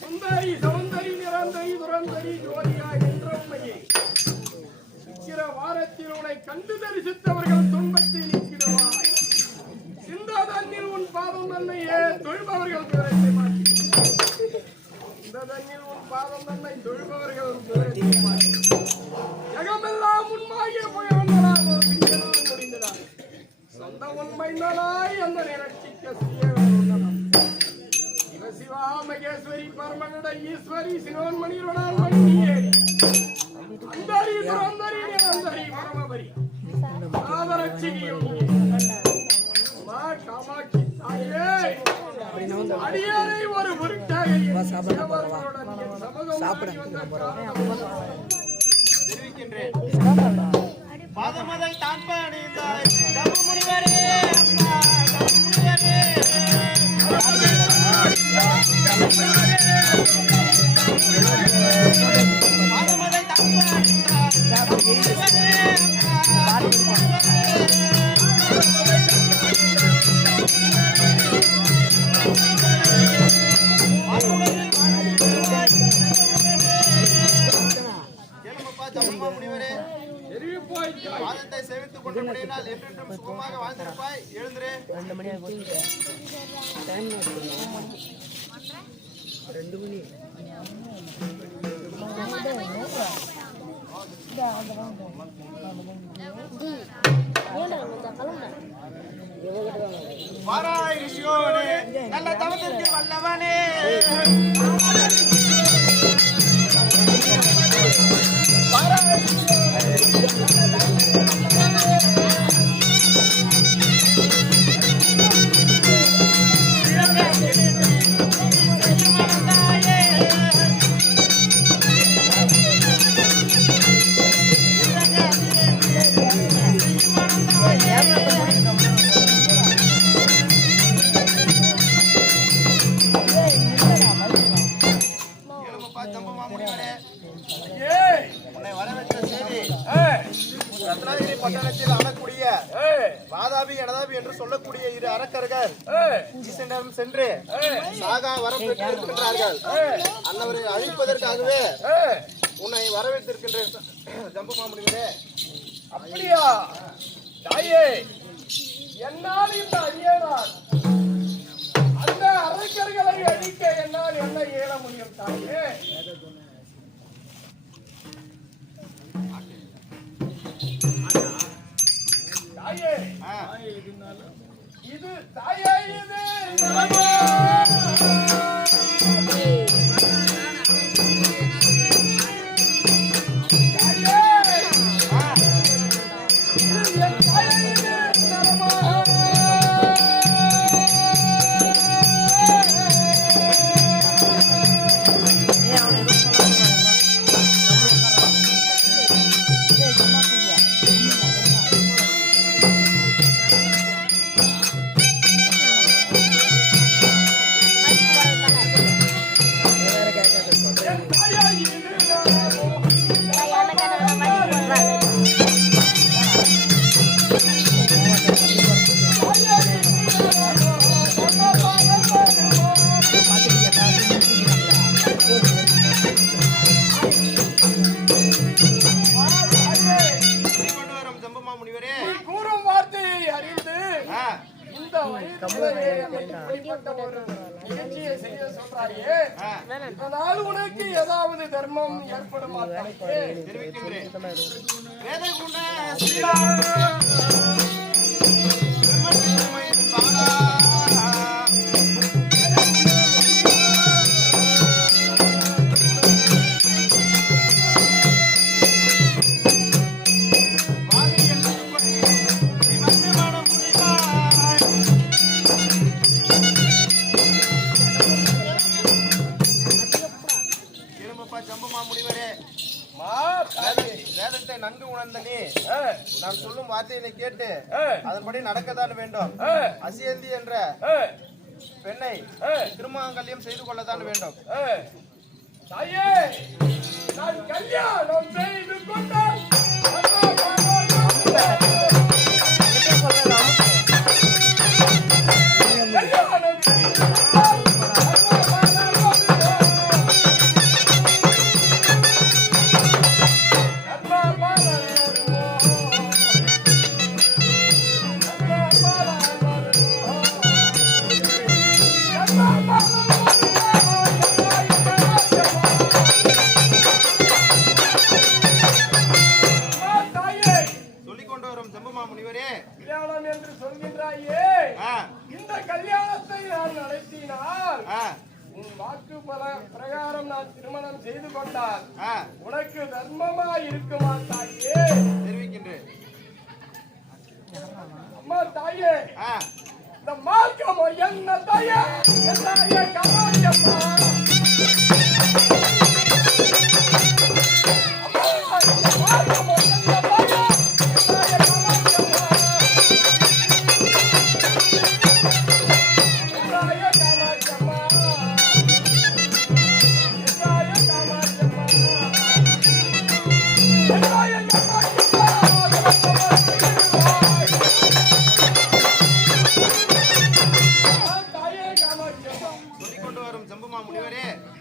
சுந்தரி சௌந்தரி நிரந்தரி துரந்தரி ஜோதியா என்றம்மையே சிக்கிர வாரத்தில் உன்னை கண்டு தரிசித்தவர்கள் துன்பத்தை நீக்கிடுவாய். சிந்த தண்ணில் உன் பாதம் தன்னையே தொழுபவர்கள் துயரத்தை மாற்றி இந்த தண்ணில் உன் பாதம் தன்னை தொழுபவர்கள் துயரத்தை மாற்றி ஜகமெல்லாம் உன்மாகிய போய் வந்தனாவோ பிஞ்சனால் முடிந்தனாய் சொந்த உண்மைந்தனாய் அந்த நிரட்சிக்க செய்ய சிவா மகேஸ்வரி பரமகட ஈஸ்வரி சிரோன்மணி ருணான்மணியே அந்தரி துரந்தரி நிரந்தரி பரமபரி ஆதரட்சிகியோகியே மா காமாட்சி தாயே அடியாரை ஒரு பொருட்டாக தெரிவிக்கின்றேன். பாதமதை தான் பணிந்தாய் தபு முனிவரே அம்மா தபு முனிவரே வாதத்தை சேவித்துக் கொண்ட முடியினால் என்றென்றும் சுகமாக வாழ்ந்திருப்பாய். எழுந்திரே. 2 மணி வாராய் ரிஷியோனே நல்ல தவத்திற்கு வல்லவனே பட்டணத்தில் ஆளக்கூடிய வாதாபி எனதாபி என்று சொல்லக்கூடிய 2 அரக்கர்கள் ஈசனிடம் சென்று சாகா வரம் பெற்றிருக்கின்றார்கள். அன்னவரை அழிப்பதற்காகவே உன்னை வரவேற்றிருக்கின்றேன் ஜம்புமாமுனிவரே. அப்படியா தாயே, என்னால் இந்த அடியேனார் அந்த அரக்கர்களை அழிக்க என்னால் என்ன இயல முடியும் தாயே? தாயே இது தாயே இது இப்படிப்பட்ட ஒரு நிகழ்ச்சியை செய்ய சொல்றாயே, இதனால் உனக்கு ஏதாவது தர்மம் ஏற்படுமா? தெரிவிக்கின்றேன். வேதத்தை நன்கு உணர்ந்த நீ நான் சொல்லும் வார்த்தையை கேட்டு அதன்படி நடக்கத்தான் வேண்டும். அசியந்தி என்ற பெண்ணை திருமாங்கல்யம் செய்து கொள்ளத்தான் வேண்டும். தாயே, நான் கல்யாணம் செய்து கொண்டால் என்று சொல்கின்றாயே, இந்த கல்யாணத்தை நான் நடத்தினால் உன் வாக்கு பிரகாரம் நான் திருமணம் செய்து கொண்டால் உனக்கு தர்மமா இருக்குமா தாயே? தெரிவிக்கின்றேன். அம்மா தாயே, இந்த மார்க்கம் என்ன தாயே? என்ன கமாயம்மா?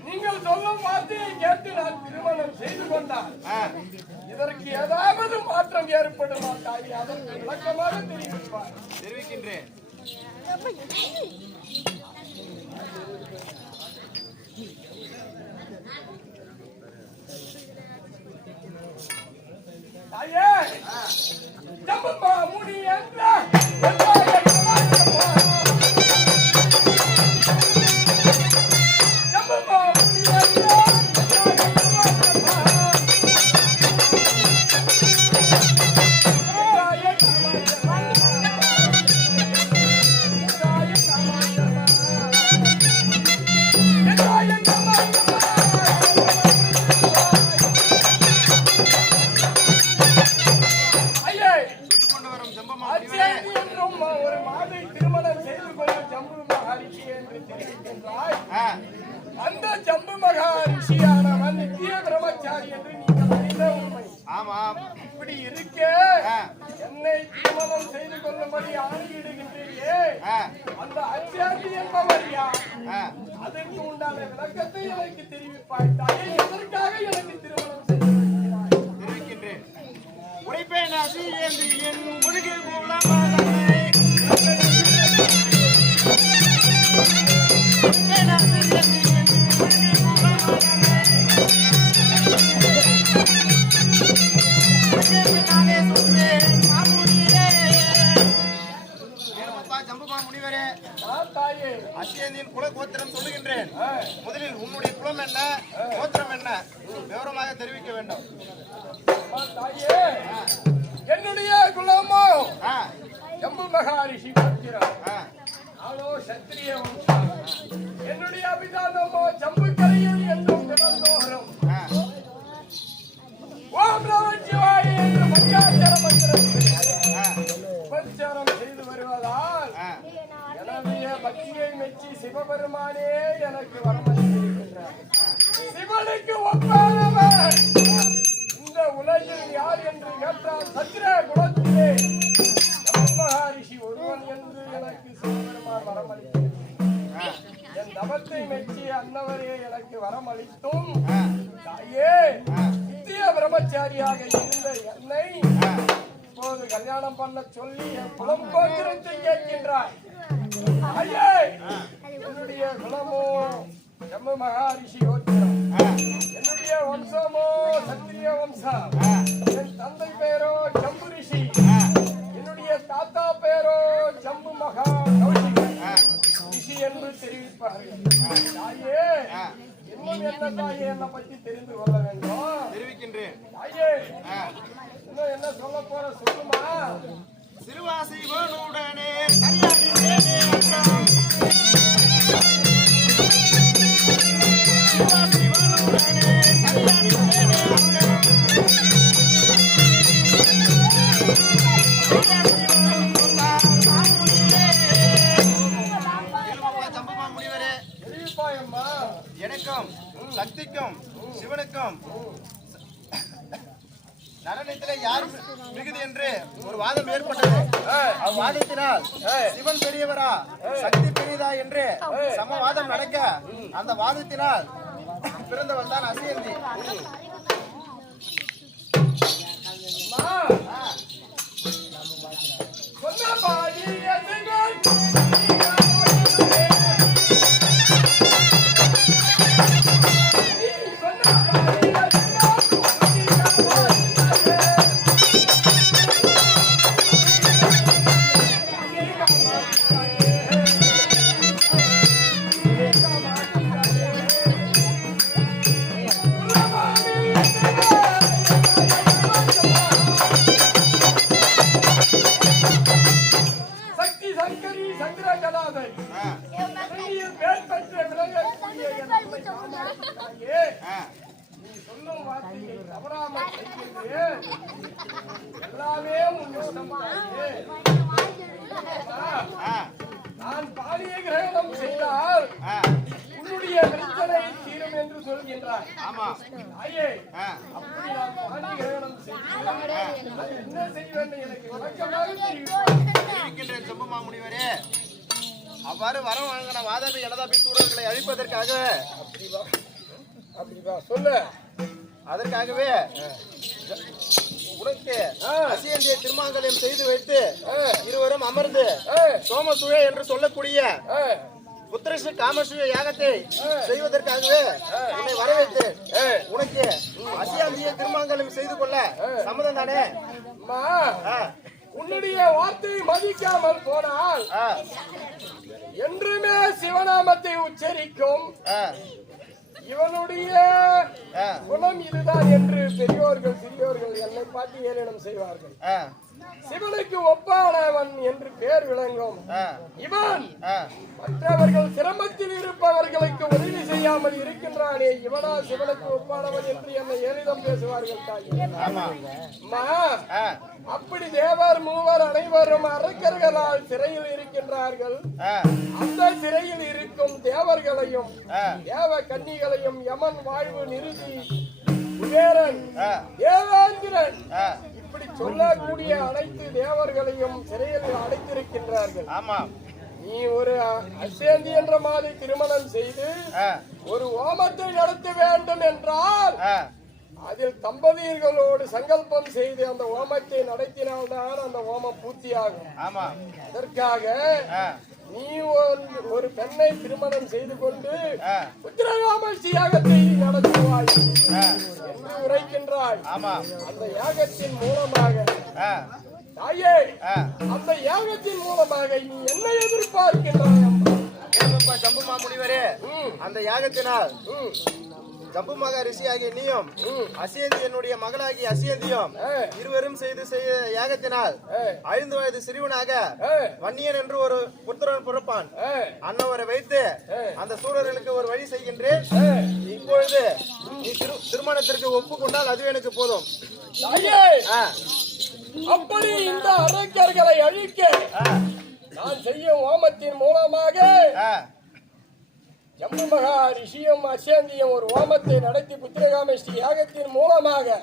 நீங்கள் சொல்லும் வார்த்தையை கேட்டு நான் திருமணம் செய்து கொண்டால் இதற்கு ஏதாவது மாற்றம் ஏற்படுமா தாய்? அதற்கு விளக்கமாக தெரிவிக்கின்றேன். தாயே, ஜம்பா முனி என்ற ஒரு மாதை திருமணம் செய்து கொள்ள ஜம்பு மகாரிஷி என்று தெரிவிக்கின்றாய். அந்த ஜம்பு மகாரிஷியானவன் நித்திய பிரம்மச்சாரி என்று நீங்கள் அறிந்த உண்மை. இப்படி இருக்க என்னை திருமணம் செய்து கொள்ளும்படி ஆணையிடுகின்றீர்களே, அந்த அச்சாரி என்பவர் யார்? அதற்கு உண்டான விளக்கத்தை எனக்கு தெரிவிப்பாய் தாயே. எதற்காக எனக்கு திருமணம் செய்து தெரிவிக்கின்றேன். உடைப்பேன் அசி என்று என் முழுகி அசியந்தியின் குல கோத்திரம் சொல்லுகின்றேன். முதலில் உன்னுடைய குலம் என்ன, கோத்திரம் என்ன, விவரமாக தெரிவிக்க வேண்டும். என்னுடைய குலமோ ஜம்பு மகாரிஷி கோத்திரம். நானோ சத்திரிய வம்சம். என்னுடைய அபிதானமோ ஜம்பு கரையில் என்றும் தினந்தோறும் ஓம் நம சிவாய என்று பஞ்சாட்சர மந்திரம் செய்து வருவதால் எனது பக்தியை மெச்சி சிவபெருமானே எனக்கு வரமளித்திருக்கின்றார். சிவனுக்கு ஒப்பானவர் இந்த உலகில் யார் என்று கேட்டால் சத்திர குலத்திலே மகாரிஷி ஒருவன் என்று எனக்கு சிவபெருமான் வரமளித்திருக்கிறார். என் தவத்தை மெச்சி அன்னவரே எனக்கு வரமளித்தும் தாயே, நித்திய பிரம்மச்சாரியாக இருந்த என்னை இப்போது கல்யாணம் பண்ண சொல்லி என் குலம் கோத்திரத்தை கேட்கின்றாய். ஐயே என்னுடைய குலமோ ஜம்மு மகாரிஷி கோத்திரம், என்னுடைய வம்சமோ சத்திரிய வம்சம், என் தந்தை பேரோ ஜம்பு ரிஷி, என்னுடைய தாத்தா பேரோ ஜம்பு மகா கௌசிகன் ரிஷி என்று தெரிவிப்பார்கள். தாயே இன்னும் என்ன தாயே என்னை பற்றி தெரிந்து கொள்ள வேண்டும்? தெரிவிக்கின்றேன். தாயே இன்னும் என்ன சொல்ல போற சொல்லுமா? சிறுவாசிவனுடனே சரியானே அன்றம். சிறுவாசிவனுடனே சரியானே அன்றம். எனக்கும் சக்திக்கும் சிவனுக்கும் நரனத்திலே யார் மிகுதி என்று ஒரு வாதம் ஏற்பட்டது. அவ்வாதத்தினால் சிவன் பெரியவரா சக்தி பெரியதா என்று சமவாதம் நடக்க அந்த வாதத்தினால் பிறந்தவள் தான் அசியந்தி. நான் பாலிய கிரகணம் செய்தால் உன்னுடைய பிரச்சனை தீரும் என்று சொல்கின்றார். ஐயே அப்படி நான் பாலிய கிரகணம் செய்தால் என்ன செய்வேன் எனக்கு விளக்கமாக தெரிவிக்கின்றேன். ஜம்புமா முனிவரே, அவ்வாறு வரம் வாங்கின வாதாபி எனதாபி சூரர்களை அழிப்பதற்காக அப்படிவா சொல்லு. அதற்காகவே உனக்கு அசியந்திய திருமாங்கல்யம் செய்து வைத்து இருவரும் அமர்ந்து சோமசூழ என்று சொல்லக்கூடிய புத்திரசு காமசூழ யாகத்தை செய்வதற்காகவே உன்னை வரவேற்று உனக்கு அசியந்திய திருமாங்கல்யம் செய்து கொள்ள சம்மதம் தானே? உன்னுடைய வார்த்தையை மதிக்காமல் போனால் என்றுமே சிவநாமத்தை உச்சரிக்கும் இவனுடைய குணம் இதுதான் என்று பெரியோர்கள் சிறியோர்கள் என்னை பார்த்து ஏளனம் செய்வார்கள். சிவனுக்கு ஒப்பானவன் என்று பெயர் விளங்கும் இவன் மற்றவர்கள் சிரமத்தில் இருப்பவர்களுக்கு உதவி செய்யாமல் இருக்கின்றானே, இவனா சிவனுக்கு ஒப்பானவன் என்று என்னை ஏளிதம் பேசுவார்கள். அப்படி தேவர் மூவர் அனைவரும் அரக்கர்களால் சிறையில் இருக்கின்றார்கள். அந்த சிறையில் இருக்கும் தேவர்களையும் தேவ கன்னிகளையும் யமன் வாழ்வு நிறுத்தி குபேரன் தேவேந்திரன் இப்படி சொல்லக்கூடிய அனைத்து தேவர்களையும் சிறையில் அடைத்திருக்கின்றார்கள். நீ ஒரு அசேந்தி என்ற மாதிரி திருமணம் செய்து ஒரு ஹோமத்தை நடத்த வேண்டும் என்றால் அதில் தம்பதியர்களோடு சங்கல்பம் செய்து அந்த ஹோமத்தை நடத்தினால்தான் அந்த ஹோமம் பூர்த்தியாகும். அதற்காக நீ ஒரு பெண்ணை திருமணம் செய்து கொண்டு புத்திரகாமசி யாகத்தை நடத்துவாய் என்று உரைக்கின்றாய். அந்த யாகத்தின் மூலமாக தாயே, அந்த யாகத்தின் மூலமாக நீ என்ன எதிர்பார்க்கின்றாய்? ஜம்புமா முனிவரே, அந்த யாகத்தினால் ஜம்பு மகா ரிஷி ஆகிய நீயும் அசியந்தி என்னுடைய மகளாகிய அசியந்தியும் இருவரும் செய்து யாகத்தினால் 5 வயது சிறுவனாக வன்னியன் என்று ஒரு புத்திரன் பிறப்பான். அன்னவரை வைத்து அந்த சூரர்களுக்கு ஒரு வழி செய்கின்றேன். இப்பொழுது நீ திருமணத்திற்கு ஒப்புக்கொண்டால் அது எனக்கு போதும். அப்படி இந்த அரக்கர்களை அழிக்க நான் செய்யும் ஹோமத்தின் மூலமாக ஜம்பு மகா ரிஷியும் அசேந்தியும் ஒரு ஹோமத்தை நடத்தி புத்திரகாமேஷ்டி யாகத்தின் மூலமாக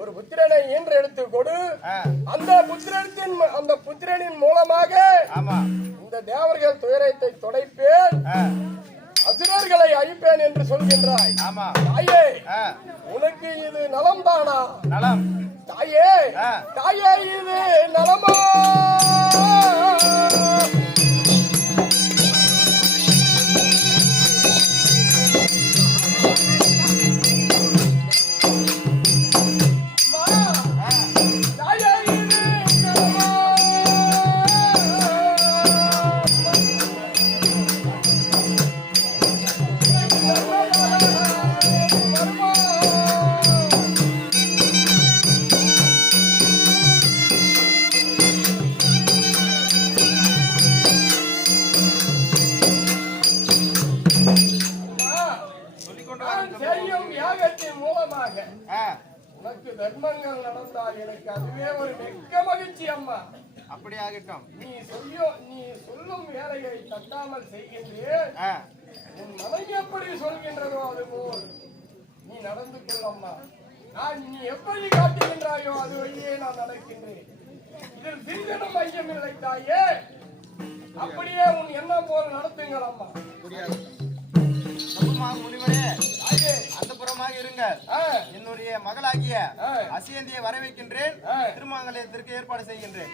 ஒரு புத்திரனை ஈன்று எடுத்து கொடு. அந்த புத்திரனின் மூலமாக இந்த தேவர்கள் துயரத்தை துடைப்பேன், அசுரர்களை அழிப்பேன் என்று சொல்கின்றாய். தாயே, உனக்கு இது நலம் தானா? நலம் தாயே, தாயே இது நலமா? உனக்கு தர்மங்கள் நடந்தால் எனக்கு அதுவே ஒரு மிக்க மகிழ்ச்சி அம்மா. அப்படி ஆகட்டும். நீ சொல்லும் வேலையை தட்டாமல் செய்கின்றேன். உன் மனைவி எப்படி சொல்கின்றதோ அதுபோல் நீ நடந்து கொள்ளம்மா. நீ எப்படி காட்டுகின்றாயோ அது வழியே நான் நடக்கின்றேன். இதில் சிறிதனும் ஐயமில்லை தாயே. அப்படியே உன் எண்ணம் போல் நடத்துங்கள் அம்மா. முனிவரே, அந்த புறமாக இருங்க. என்னுடைய மகளாகிய அசியந்தியை வர வைக்கின்றேன். திருமங்கலத்திற்கு ஏற்பாடு செய்கின்றேன்.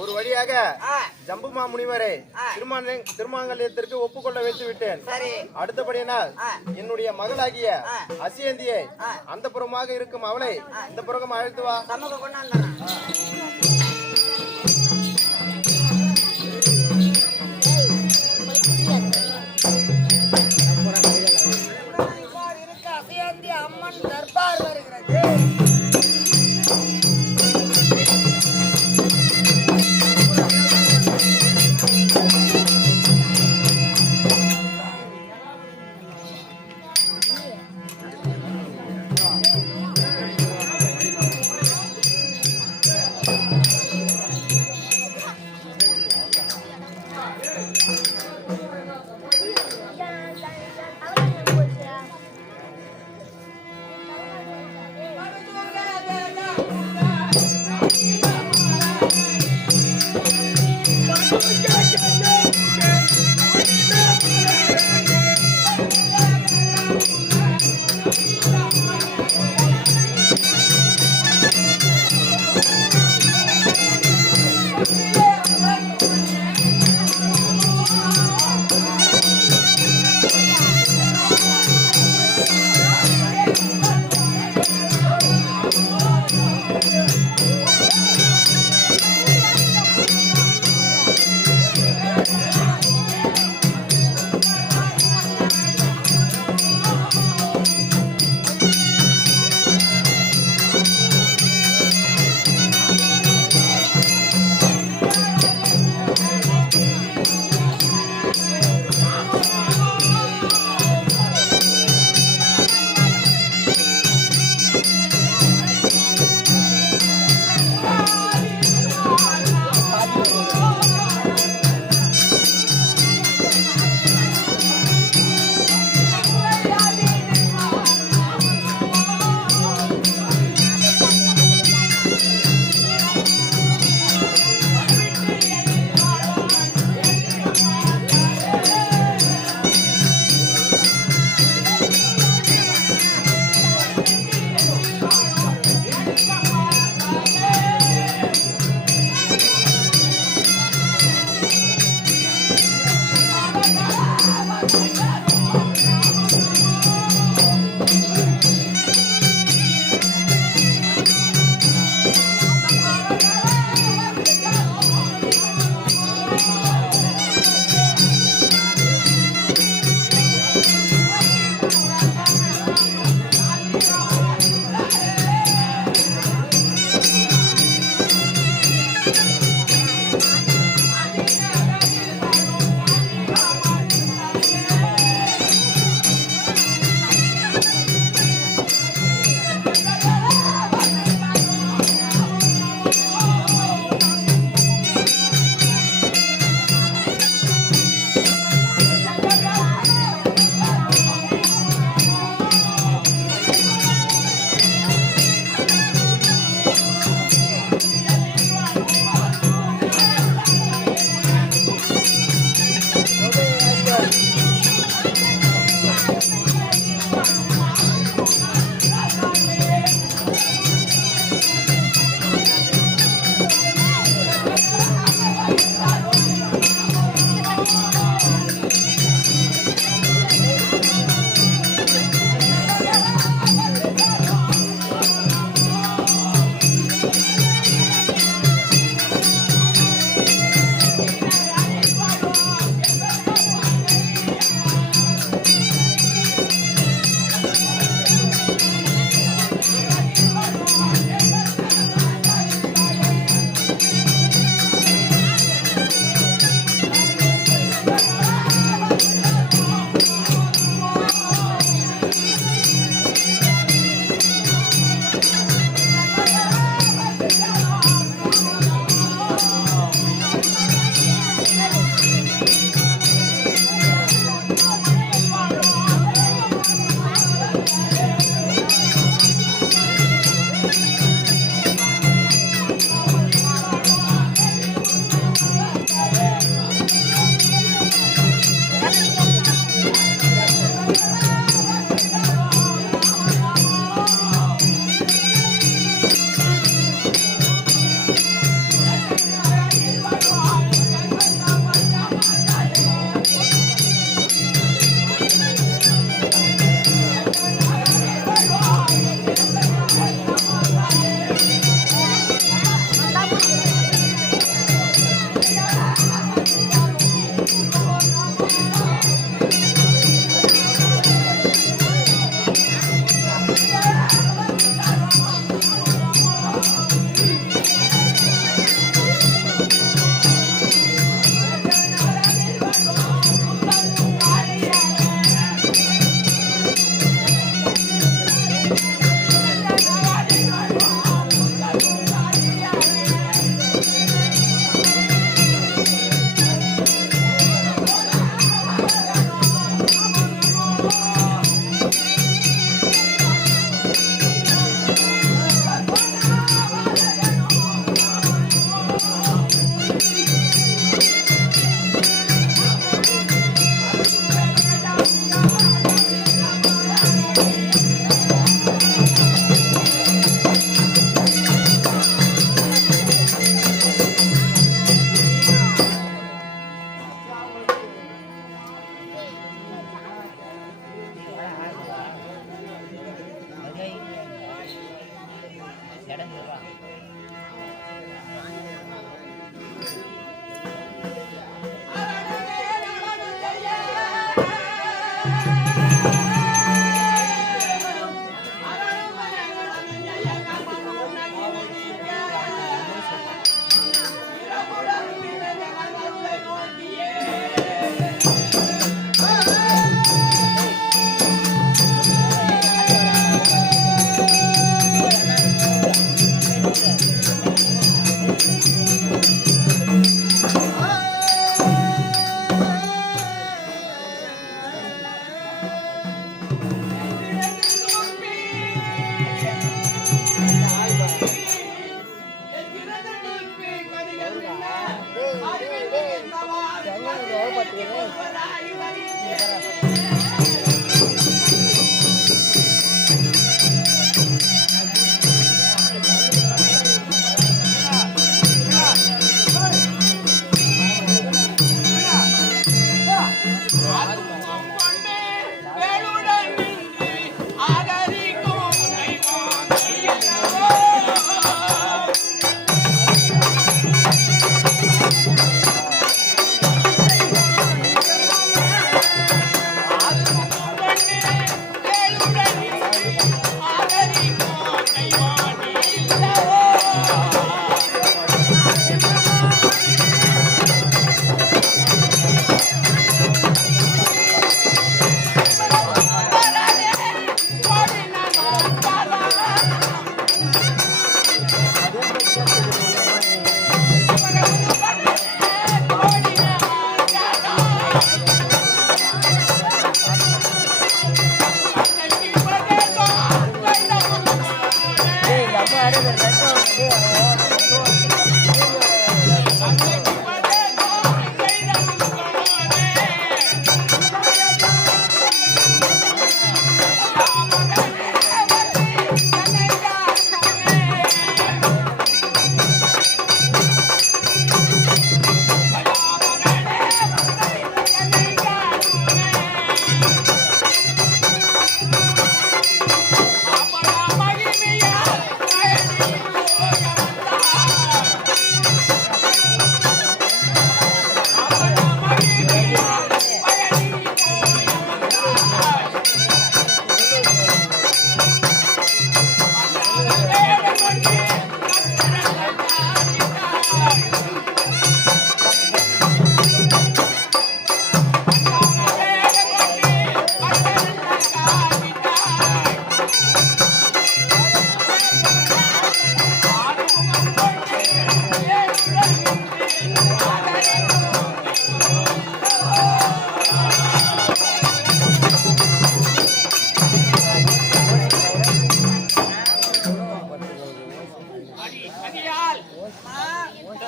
ஒரு வழியாக ஜம்புமா முனிவரை திருமாங்கல்யத்திற்கு ஒப்புக்கொள்ள வைத்து விட்டேன். அடுத்தபடியினால் என்னுடைய மகளாகிய அசியந்தியை அந்த புறமாக இருக்கும் அவளை இந்த புறம் அழைத்து வா. அசியந்தி அம்மன் தர்பார் வருகிறது.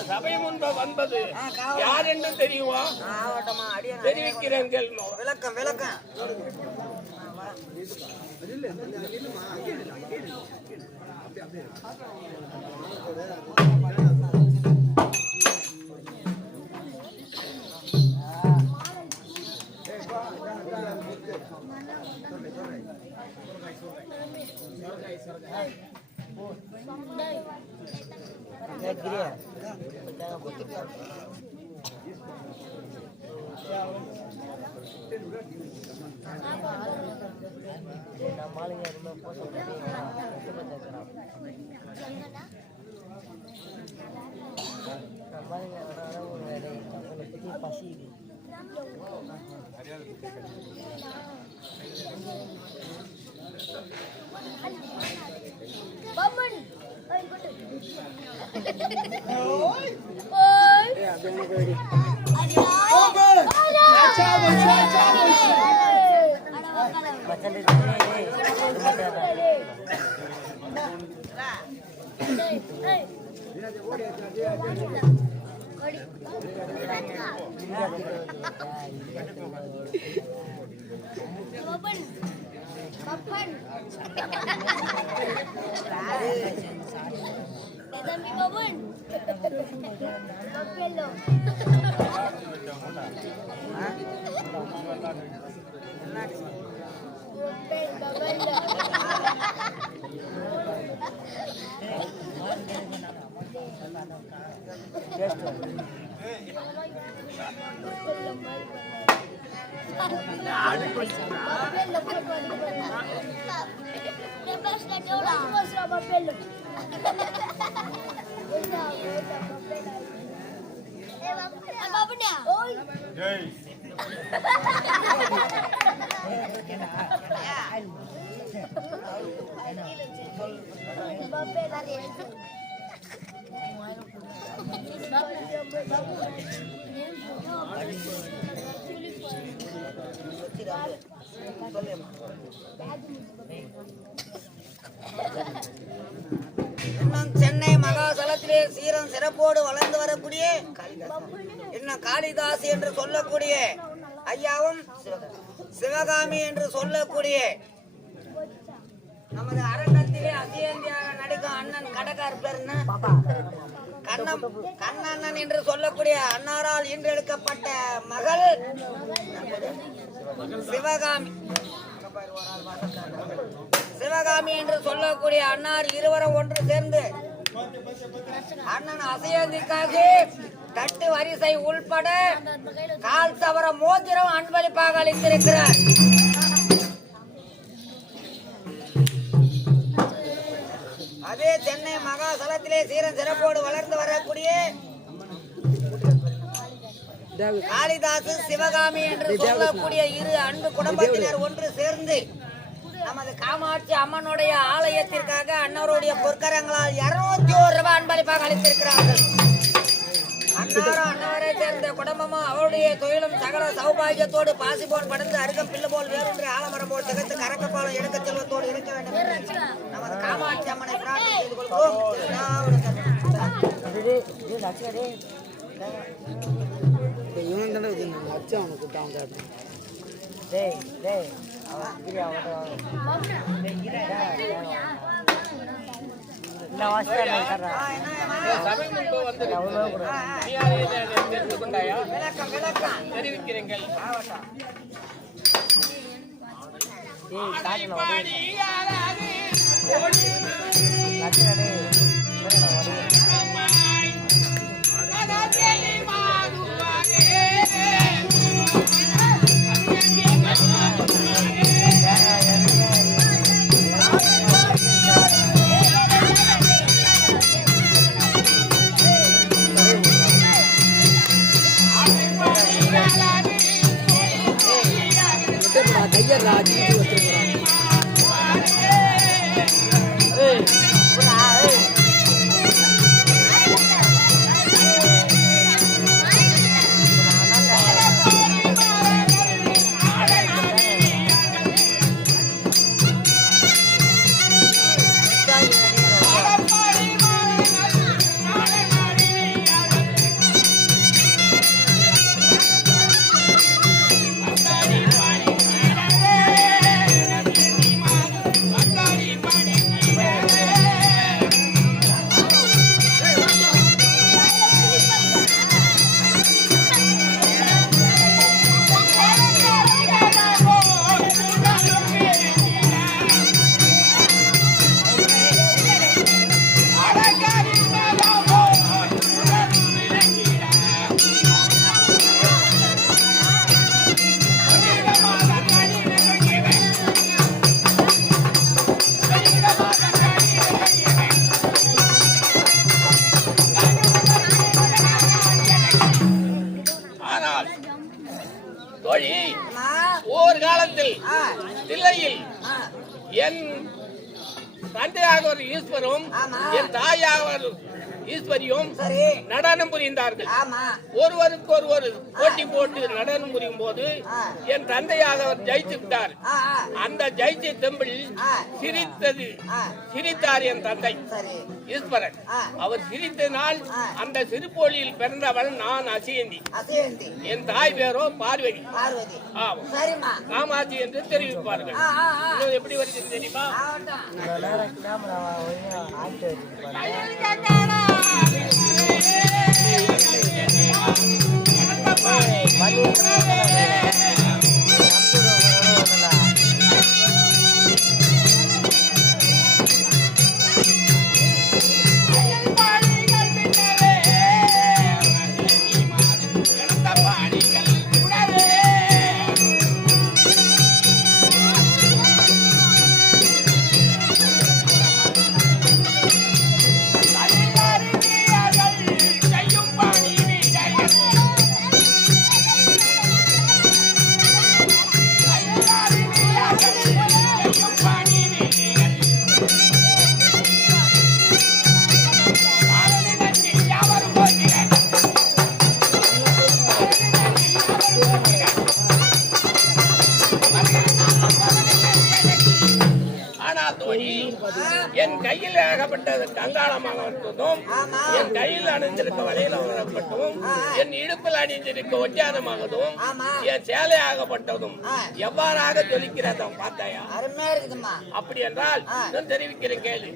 சபை முன்பு வந்தது யார் என்று தெரியுமா? தெரிவிக்கிறேன் கேள்வி. விளக்கம் விளக்கம். சென்னை மகாசலத்திலே சீர சீரம் சிறப்போடு வளர்ந்து வரக்கூடிய என்ன காளிதாஸ் என்று சொல்லக்கூடிய ஐயாவும் சிவகாமி என்று சொல்லக்கூடிய நமது அரங்கத்திலே அசியந்தியாக நடிக்கும் அண்ணன் கடகார் பேருன்னு கண்ணண்ணன் என்று சொல்லக்கூடிய அன்னாரால் இன்றெடுக்கப்பட்ட மகள் சிவகாமி சிவகாமி என்று சொல்லக்கூடிய அன்னார் இருவரும் ஒன்று சேர்ந்து அண்ணன் அசையந்திக்காக தட்டு வரிசை உள்பட கால் சவர மோதிரம் அன்பளிப்பாக அளித்திருக்கிறார். அதே சென்னை மகாசலத்திலே சீரன் சிறப்போடு வளர்ந்து வரக்கூடிய காளிதாசு சிவகாமி என்று சொல்லக்கூடிய இரு அன்பு குடும்பத்தினர் ஒன்று சேர்ந்து நமது காமாட்சி அம்மனுடைய ஆலயத்திற்காக அன்னவருடைய பொற்கரங்களால் 201 ரூபாய் அன்பளிப்பாக அளித்திருக்கிறார்கள். அன்னாரும் அன்னவரை சேர்ந்த குடும்பமும் அவருடைய தொழிலும் சகல சௌபாகியத்தோடு பாசி போல் படந்து அருகம் பில்லு போல் வேறொன்று ஆலமரம் போல் திகழ்த்து கரக்கப்பாலம் எடுக்க செல்வத்தோடு இருக்க வேண்டும் என்று நமது காமாட்சி அம்மனை பிரார்த்தனை செய்து கொள்வோம். தெரிவிக்கிறீர்கள். ஓர் காலத்தில் தில்லையில் என் தந்தையாக ஒரு ஈஸ்வரும் என் தாயாக ஈஸ்வரியும் நடனம் புரிந்தார்கள். ஒருவருக்கு ஒருவர் போட்டி போட்டு நடனம் புரியும் போது என் தந்தையாக அவர் ஜெயித்து விட்டார். அந்த ஜெயிச்ச தெம்பிள் சிரித்தார் என் தந்தை ஈஸ்வரன். அவர் சிரித்தனால் அந்த சிறுபோலியில் பிறந்தவள் நான் அசியந்தி. என் தாய் பேரோ பார்வதி. காமாட்சி என்று தெரிவிப்பார்கள். எப்படி வருகிறது தெரியுமா? ஏகப்பட்டது கங்காளமாக இருக்கட்டும், என் கையில் அணிந்திருக்க வலையில வரப்பட்டும், என் இடுப்பில் அணிந்திருக்க ஒட்டியானமாகட்டும், என் சேலையாகப்பட்டதும் எவ்வாறாக ஜொலிக்கிறதும் பார்த்தாயா? அருமையா இருக்குதுமா. அப்படி என்றால் நான் தெரிவிக்கிறேன் கேள்வி.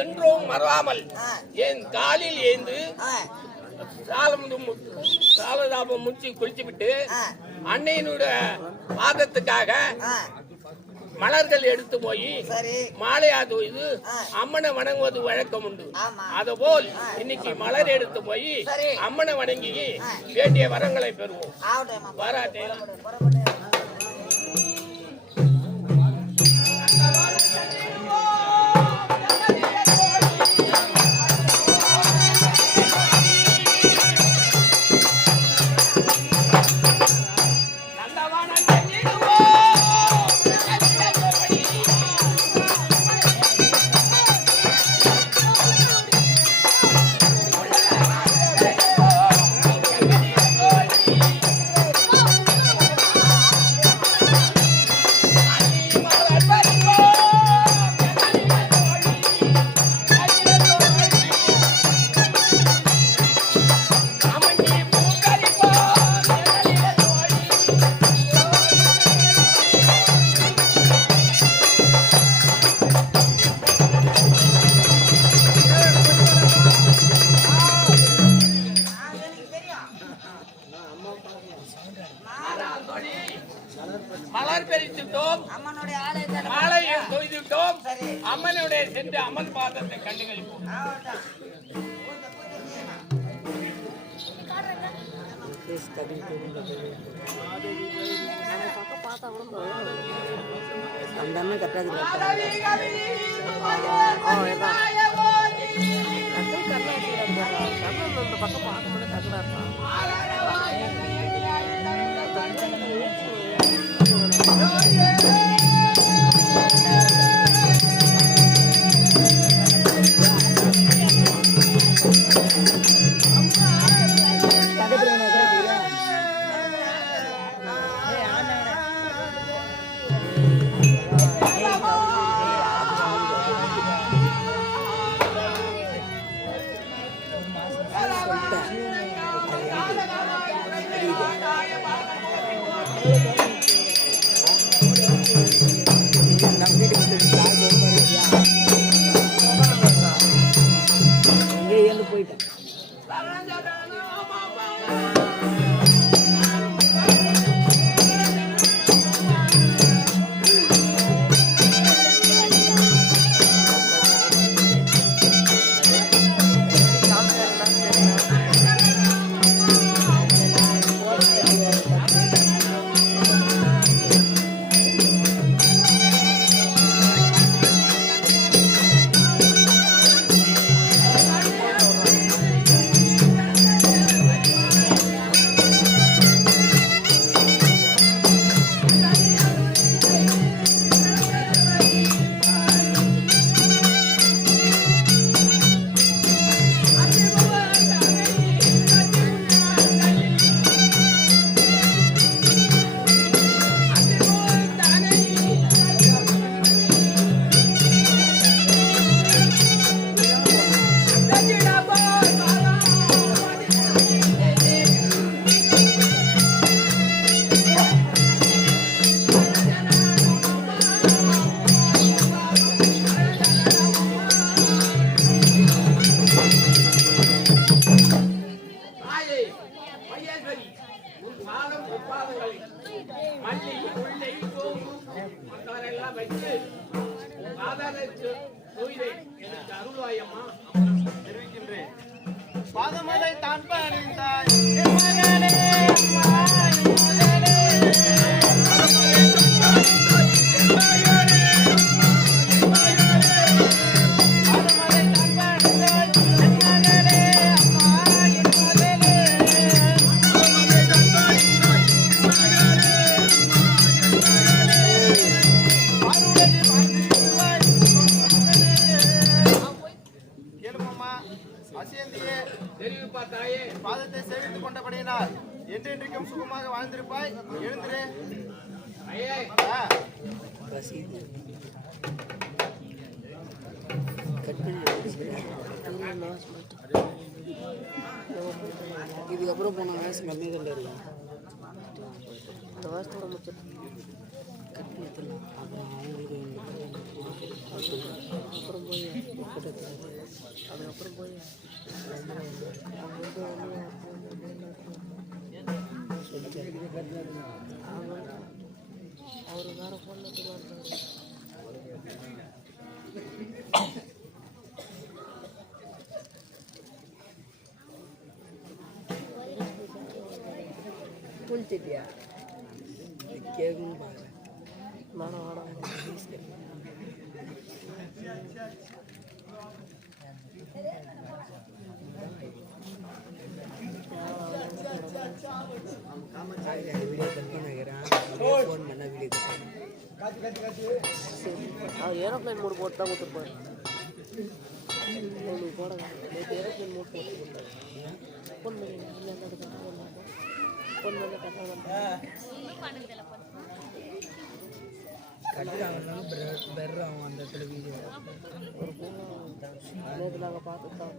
என்றும் மறவாமல் என் காலில் ஏந்து சாலதாபம் முடிச்சு குளிச்சு விட்டு அன்னையினுடைய பாதத்துக்காக மலர்கள் எடுத்து போய் மாலையா தோய்து அம்மனை வணங்குவது வழக்கம் உண்டு. அதுபோல் இன்னைக்கு மலர் எடுத்து போய் அம்மனை வணங்கி வேண்டிய வரங்களை பெறுவோம். பாராட்டே மலர் பெரித்துட்டோம், மாலையை தொய்துட்டோம், அம்மனுடைய சென்று அம்மன் பாதத்தை கண்டுகளிப்போம். அந்த கட்டாது பக்கம் பார்க்க முடியாது. தாயே மகேஸ்வரி உன் பாதம் பாதங்களை மல்லி முல்லை சோம்பு மற்றவரெல்லாம் வைத்து பாதாளத்து கோயிலை எனக்கு அருள்வாயம்மா தெரிவிக்கின்றேன். பாதமலை தான் பணிந்தாய் என் மகனே, அம்மா, என் மகனே. பாதமலை தான் பணிந்தாய் என் மகனே, அம்மா, என் மகனே. பாதமலை தான் பணிந்தாய் என் மகனே, அம்மா, என் மகனே. பாதமலை தான் பணிந்தாய் என் மகனே, அம்மா, என் மகனே. பாருலகில் வாழ்ந்திடுவாய் மகனே. கேளுமம்மா, அசேந்தியே தெரிவிப்பா தாயே பாதத்தை சேவித்துக் கொண்டபடியினால் என்றென்றைக்கும் சுகமாக வாழ்ந்திருப்பாய். எழுந்திரே. ஐயே ஆ, ரசீது கட் பண்ணி இதுக்கப்புறம் போன வயசு கம்மியாக தான் இருக்கும். இந்த வருஷத்தோட முடிச்சிட்டு கட் பண்ணி தரலாம். அப்புறம் அவங்களுக்கு அப்புறம் போய் அதுக்கப்புறம் போய் அவர் வேற ஃபோன் குளிச்சிட்டியா கேட்கணும் பாருங்க. நானும் வாடா வீடியோ கட் பண்ணிக்கிறேன். ஃபோன் பண்ண வீடியோ கட் பண்ண அவர் ஏரோப்ளைன் மோட் போட்டு தான் கொடுத்துருப்பாரு. உங்களுக்கு போட நேற்று ஏரோப்ளைன் மோட் போட்டு கொடுத்தாரு. ஃபோன் பண்ணி ஃபோன் பண்ணி கட்டுறாங்கனாலும் பெர் ஆகும் அந்த இடத்துல வீடியோ ஒரு நேற்று நாங்கள் பார்த்து தான்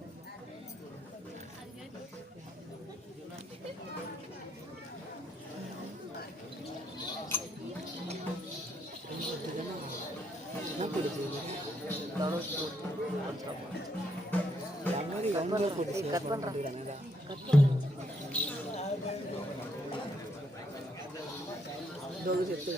கட் பண்ணுறாங்க. செத்து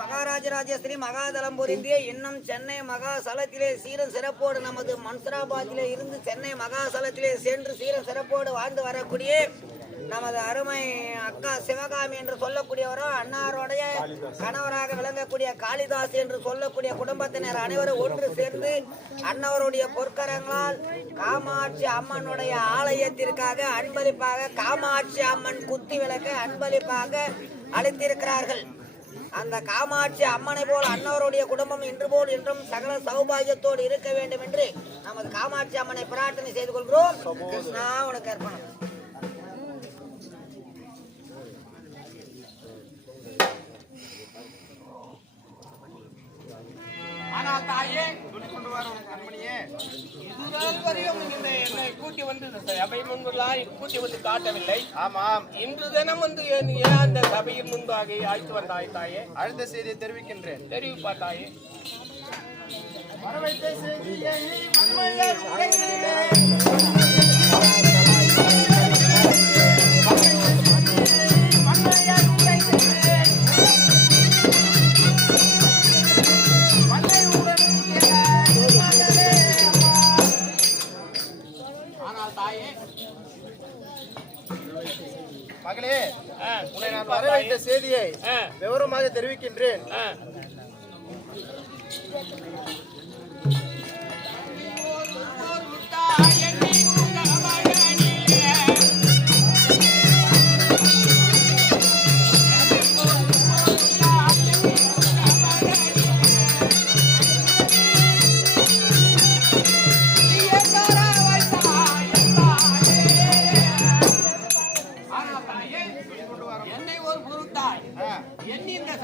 மகாராஜராஜேஸ்வரி மகாதலம் பொருந்திய இன்னும் சென்னை மகாசலத்திலே சீரன் சிறப்போடு நமது மன்சராபாத்திலே இருந்து சென்னை மகாசலத்திலே சென்று சீரன் சிறப்போடு வாழ்ந்து வரக்கூடிய நமது அருமை அக்கா சிவகாமி என்று சொல்லக்கூடியவரும் அன்னாருடைய கணவராக விளங்கக்கூடிய காளிதாஸ் என்று சொல்லக்கூடிய குடும்பத்தினர் அனைவரும் ஒன்று சேர்ந்து அன்னவருடைய பொற்கரங்களால் காமாட்சி அம்மனுடைய ஆலயத்திற்காக அன்பளிப்பாக காமாட்சி அம்மன் குத்தி விளக்க அன்பளிப்பாக அளித்திருக்கிறார்கள். அந்த காமாட்சி அம்மனை போல் அன்னவருடைய குடும்பம் இன்று போல் என்றும் சகல சௌபாகியத்தோடு இருக்க வேண்டும் என்று நமது காமாட்சி அம்மனை பிரார்த்தனை செய்து கொள்கிறோம். கிருஷ்ணா உனக்கு அர்ப்பணம். ஆனா தாயே சொல்லிக் கொண்டு வர உனக்கு கண்மணியே. இதுநாள் வரையும் என்னை கூட்டி வந்து சபை முன்பெல்லாம் கூட்டி வந்து காட்டவில்லை. ஆமாம், இன்று தினம் வந்து ஏன் அந்த சபையின் முன்பாக அழைத்து வந்தாய் தாயே? அழுத்த செய்தியை தெரிவிக்கின்றேன். தெரிவிப்பா தாயே. வரவைத்த செய்தியை மண்மையார் உரைக்கிறே. மகளே, உன்னை நான் வரவைத்த செய்தியை விவரமாக தெரிவிக்கின்றேன்.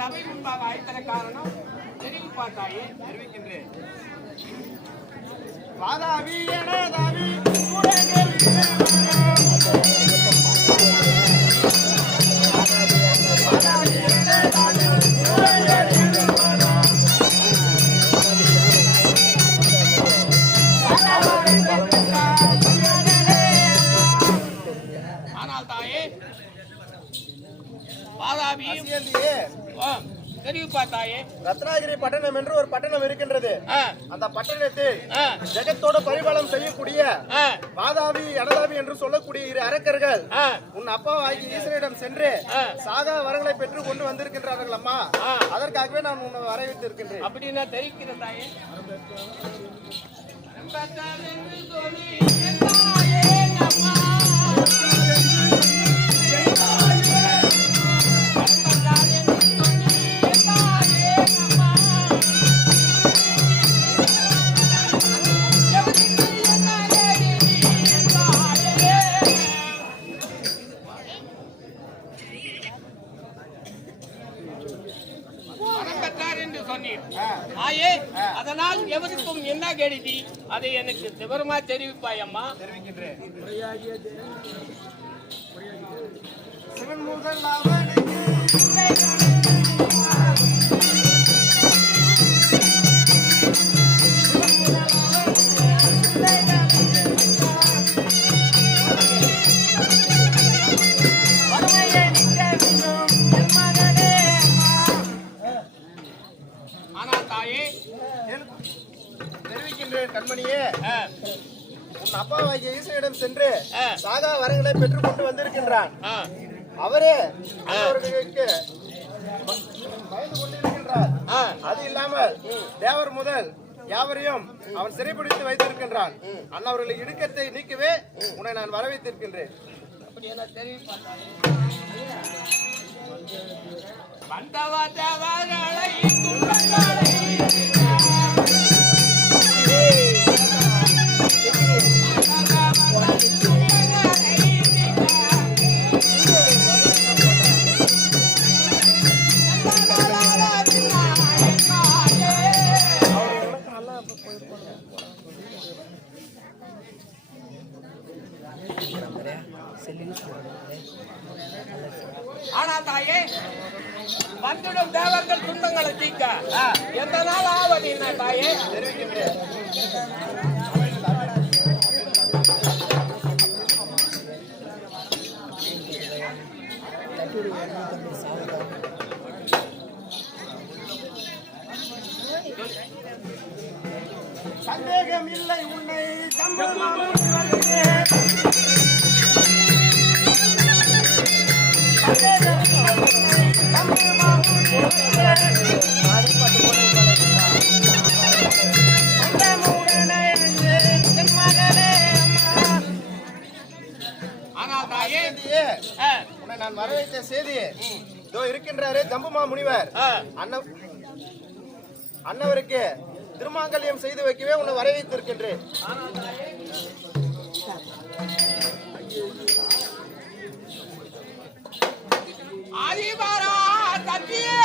சபை முன்பாக அழைத்தன காரணம் தெரிவி பார்த்தாயே. தெரிவிக்கின்றேன். வாதாபி எனதாபி உலகில் ஆனால் தாயே வாதாபி தெரிவி பார்த்தாயே. ரத்னாகிரி பட்டணம் என்று ஒரு பட்டணம் இருக்கின்றது. அந்த பட்டணத்தில் ஜெகத்தோட பரிபாலம் செய்யக்கூடிய வாதாபி அனதாபி என்று சொல்லக்கூடிய இரு அரக்கர்கள் உன் அப்பாவாகி ஈஸ்வரிடம் சென்று சாகா வரங்களை பெற்று கொண்டு வந்திருக்கின்றார்கள் அம்மா. அதற்காகவே நான் உன்னை வரவேற்றிருக்கின்றேன். அப்படி நான் தெரிவிக்கிறேன் தாயே. அதனால் எவருக்கும் என்ன கெடுதி அதை எனக்கு விவரமா தெரிவிப்பாய் அம்மா. தெரிவிக்கின்றேன். ஆனால் தாயே தெரிவிக்கின்றேன் கண்மணியே, உன் அப்பாவாகிய ஈசனிடம் சென்று சாகா வரங்களை பெற்றுக் கொண்டு வந்திருக்கின்றான். அவரே அவர்களுக்கு பயந்து கொண்டிருக்கின்றார். அது இல்லாமல் தேவர் முதல் யாவரையும் அவன் சிறைப்பிடித்து வைத்திருக்கின்றான். அண்ணவர்களை இடுக்கத்தை நீக்கவே உன்னை நான் வரவேற்றிருக்கின்றேன். ஆனா தாயே வந்துடும் தேவர்கள் துன்பங்களை தீர்க்க எந்த நாள் ஆவது என்ன தாயே? தெரிவிக்கின்றேன். சந்தேகம் இல்லை உன்னை உன்னை நான் வரவேற்ற செய்தி இதோ இருக்கின்றாரே ஜம்புமா முனிவர் அன்னவருக்கு திருமாங்கல்யம் செய்து வைக்கவே உன்னை வரவேற்றிருக்கின்றேன். ஆதிபாரா தத்தியே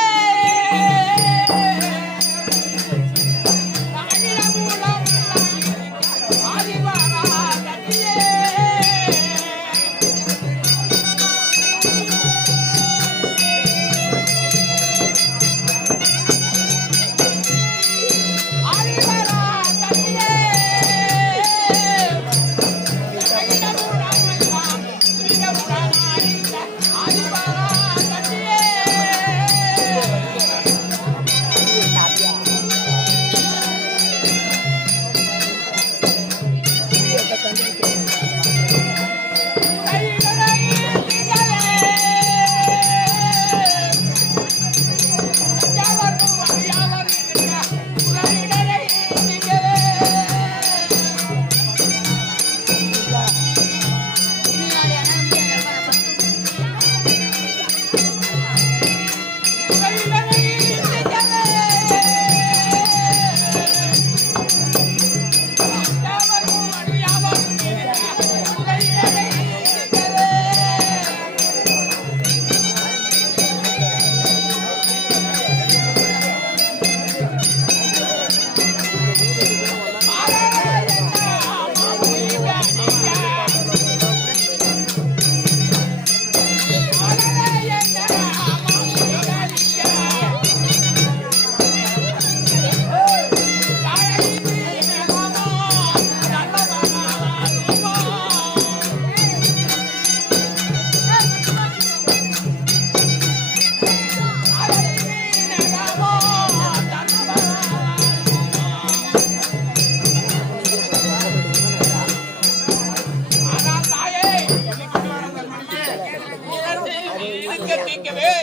ஆகவே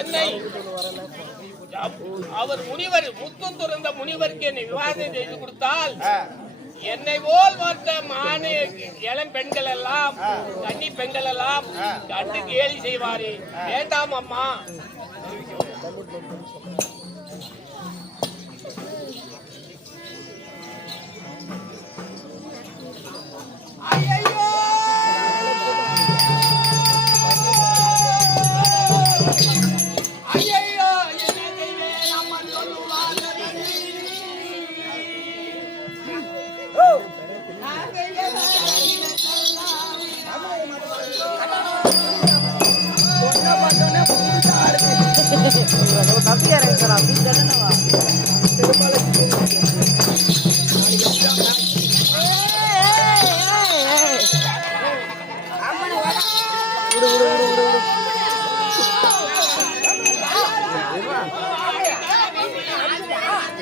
என்னை அவர் முனிவர் முத்தம் துறந்த முனிவருக்கு என்னை விவாதம் செய்து கொடுத்தால் என்னை போல் மற்ற மானே இளம் பெண்கள் எல்லாம் கன்னி பெண்கள் எல்லாம் கண்டு கேலி செய்வாரே. வேண்டாம் அம்மா.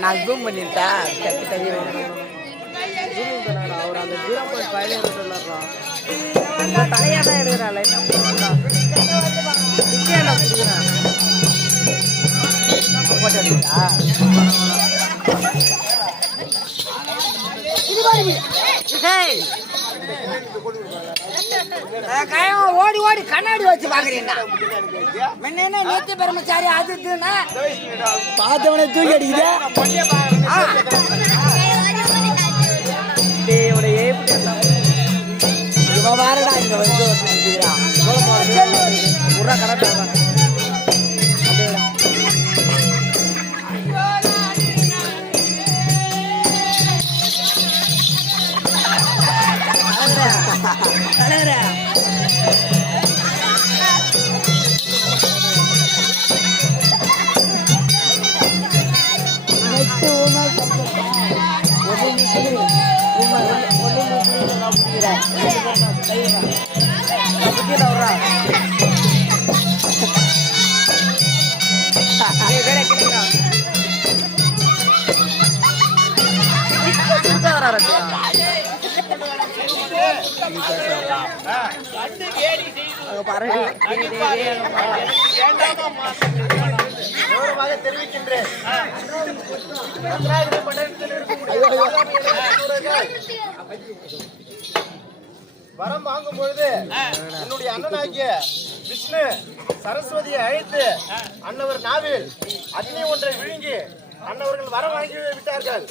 நான் ஜூம் பண்ணிட்டேன். அவர் அந்த 0.5 சொல்லுறான். தலையா தான் எடுக்கிறான். லைட்டா ஓடி ஓடி கண்ணாடி வச்சு பாக்குறீங்க. முன்ன நித்திய பிரம்மச்சாரி அது பார்த்தவனை தூக்கி அடிக்குது. இவன் வேறடா இங்க வந்து கரெக்டா தெரிவிக்கின்றேன். வரம் வாங்கும் பொழுது என்னுடைய அண்ணனாகிய விஷ்ணு சரஸ்வதியை அழைத்து அன்னவர் நாவில் அக்னி ஒன்றை விழுங்கி அன்னவர்கள் வரம் வாங்கி விட்டார்கள்.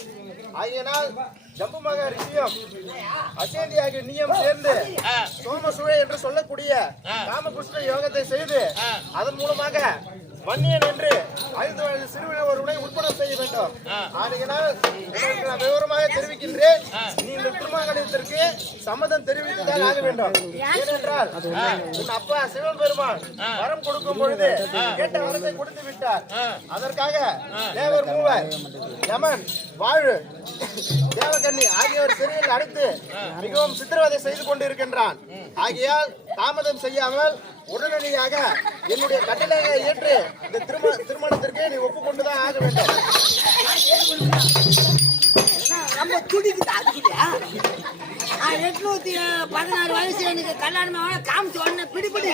ஆகியனால் ஜம்பு மகா ரிஷியம் அசேந்தி ஆகிய நீயம் சேர்ந்து சோமசூழ என்று சொல்லக்கூடிய காமகிருஷ்ண யோகத்தை செய்து அதன் மூலமாக வன்னியன் என்று 5 வயது சிறுவனை ஒருவனை உட்படம் செய்ய வேண்டும். ஆகையினால் நான் விவரமாக தெரிவிக்கின்றேன். நீ இந்த திருமங்கலத்திற்கு சம்மதம் தெரிவித்துதான் ஆக வேண்டும். ஏனென்றால் உன் அப்பா சிவபெருமான் வரம் கொடுக்கும் பொழுது கேட்ட வரத்தை கொடுத்து விட்டார். அதற்காக தேவர் மூவர் யமன் வாழு தேவகன்னி ஆகியோர் சிறையில் அடைத்து மிகவும் சித்திரவதை செய்து கொண்டிருக்கின்றான். ஆகையால் தாமதம் செய்யாமல் உடனடியாக என்னுடைய கட்டளையை ஏற்று இந்த திருமணத்திற்கு நீ ஒப்புக்கொண்டுதான் ஆக வேண்டும். நம்ம துடிக்குது அதுக்கிட்டா 816 வயசு எனக்கு கல்யாணம் காமிச்சு உடனே பிடிபடி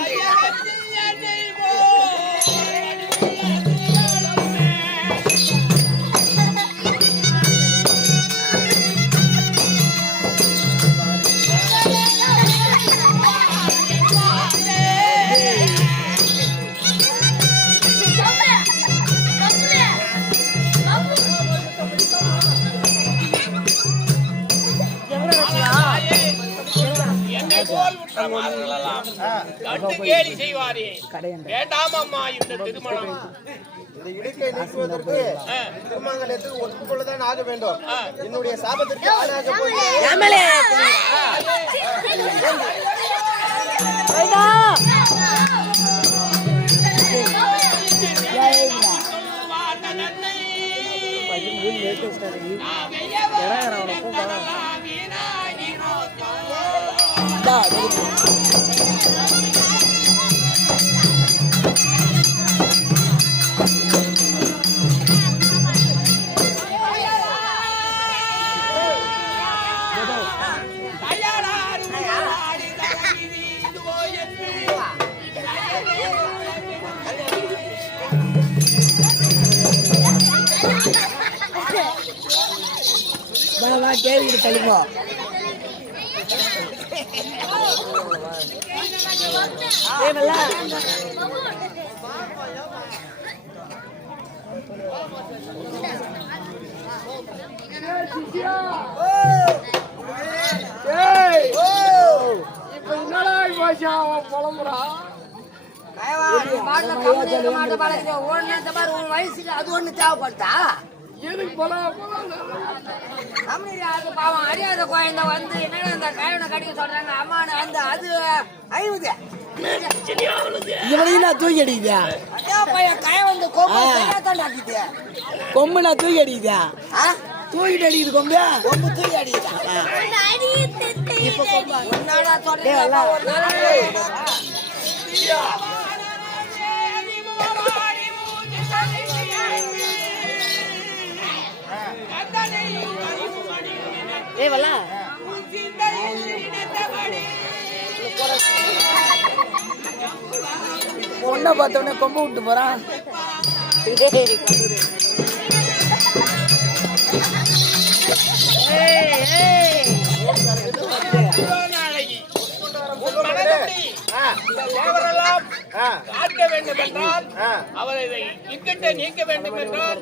கேலி செய்வாரே. வேண்டாம் அம்மா இந்த திருமணம். இந்த இடுக்கை நீக்குவதற்கு திருமங்கலத்தில் ஒப்புக்கொள்ளதான் ஆக வேண்டும். என்னுடைய சாபத்திற்கு ஆளாக போய் அதெல்லாம் கேள்வி தள்ளிப்போ. இப்ப என்னடா பாஷா அவன் புலம்புறா? வயசுக்கு அது ஒண்ணு தேவைப்படுதா? எதுக்கு போலாம் பாவம் அறியாத குழந்தை வந்து என்னடா இந்த கயவனை கடிக்க சொல்றாங்க அம்மானு அந்த அது ஐவுது இவனையும் நான் தூக்கி அடிக்குதா? அதான் பையன் கயவன் கொம்பு தான் ஆக்கிது. கொம்பு நான் தூக்கி அடிக்குதா? தூக்கிட்டு அடிக்குது கொம்பு. கொம்பு தூக்கி அடிக்குதா? இப்ப கொம்பு என்னடா சொல்றீங்க? பொண்ணை பார்த்தோன்னே கொம்பு விட்டு போறான். காட்ட வேண்டும் என்றால் அவரை இக்கட்டை நீக்க வேண்டும் என்றால்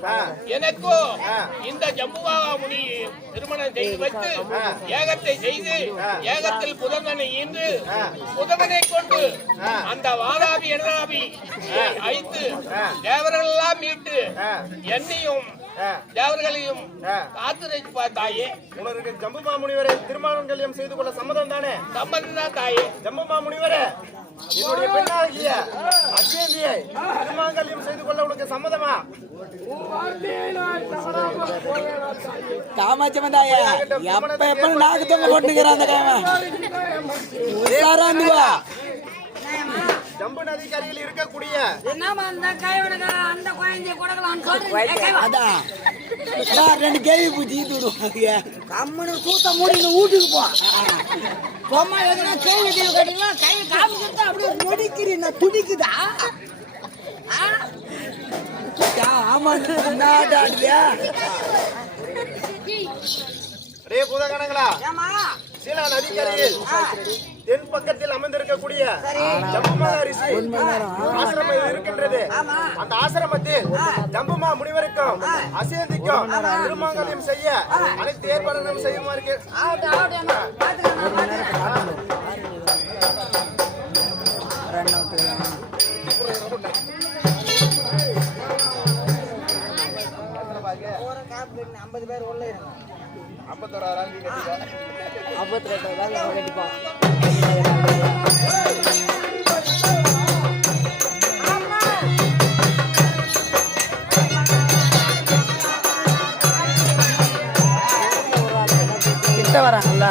எனக்கோ இந்த ஜம்புவாக முனி திருமணம் செய்து வைத்து ஏகத்தை செய்து ஏகத்தில் புதங்கனை ஈன்று புதங்கனை கொண்டு அந்த வாதாபி இடதாபி ஐத்து தேவர்கள் எல்லாம் மீட்டு என்னையும் தேவர்களையும் காத்துரைப்பா தாயே. உனக்கு ஜம்புமா முனிவரை திருமணம் செய்து கொள்ள சம்மதம் தானே? சம்மதம் தான் தாயே. ஜம்புமா முனிவரே, என்னுடைய பெண்ணாகிய அச்சேந்தியை திருமங்கல்யம் செய்து கொள்ள உனக்கு சம்மதமா? காமாட்சமந்தாயா எப்ப எப்ப நாக்கு தொங்க போட்டுக்கிறான் அந்த காம. ஜம்பு நதிக்கரையில் இருக்கக்கூடிய அந்த கயவனுக்கு அந்த குழந்தைய கொடுக்கலாம்னு சொல்றீங்க. அதான் ரெண்டு கேள்வி பூச்சி விடுவாங்க. கம்மனு தூத்த மூடி வீட்டுக்கு போ. பொம்மா எதுனா கேள்வி கேட்டீங்கன்னா கை காமிக்கிறது அப்படியே நொடிக்கிறீங்க துடிக்குதா? ஆமா நாடாடுதியா? ரே பூதகணங்களா, ஏமா சீலா நதிக்கரையில் தென் பக்கத்தில் அமர்ந்திருக்கக்கூடிய ஜம்புமா ரிஷி ஆசிரமம் இருக்கின்றது. அந்த ஆசிரமத்தில் ஜம்புமா முனிவருக்கும் அசேந்திக்கும் திருமங்கல்யம் செய்ய அனைத்து ஏற்பாடுகளும் செய்யுமாறு ஐம்பது பேர் உள்ள 51 கண்டிப்பா. கிட்ட வராங்கல்ல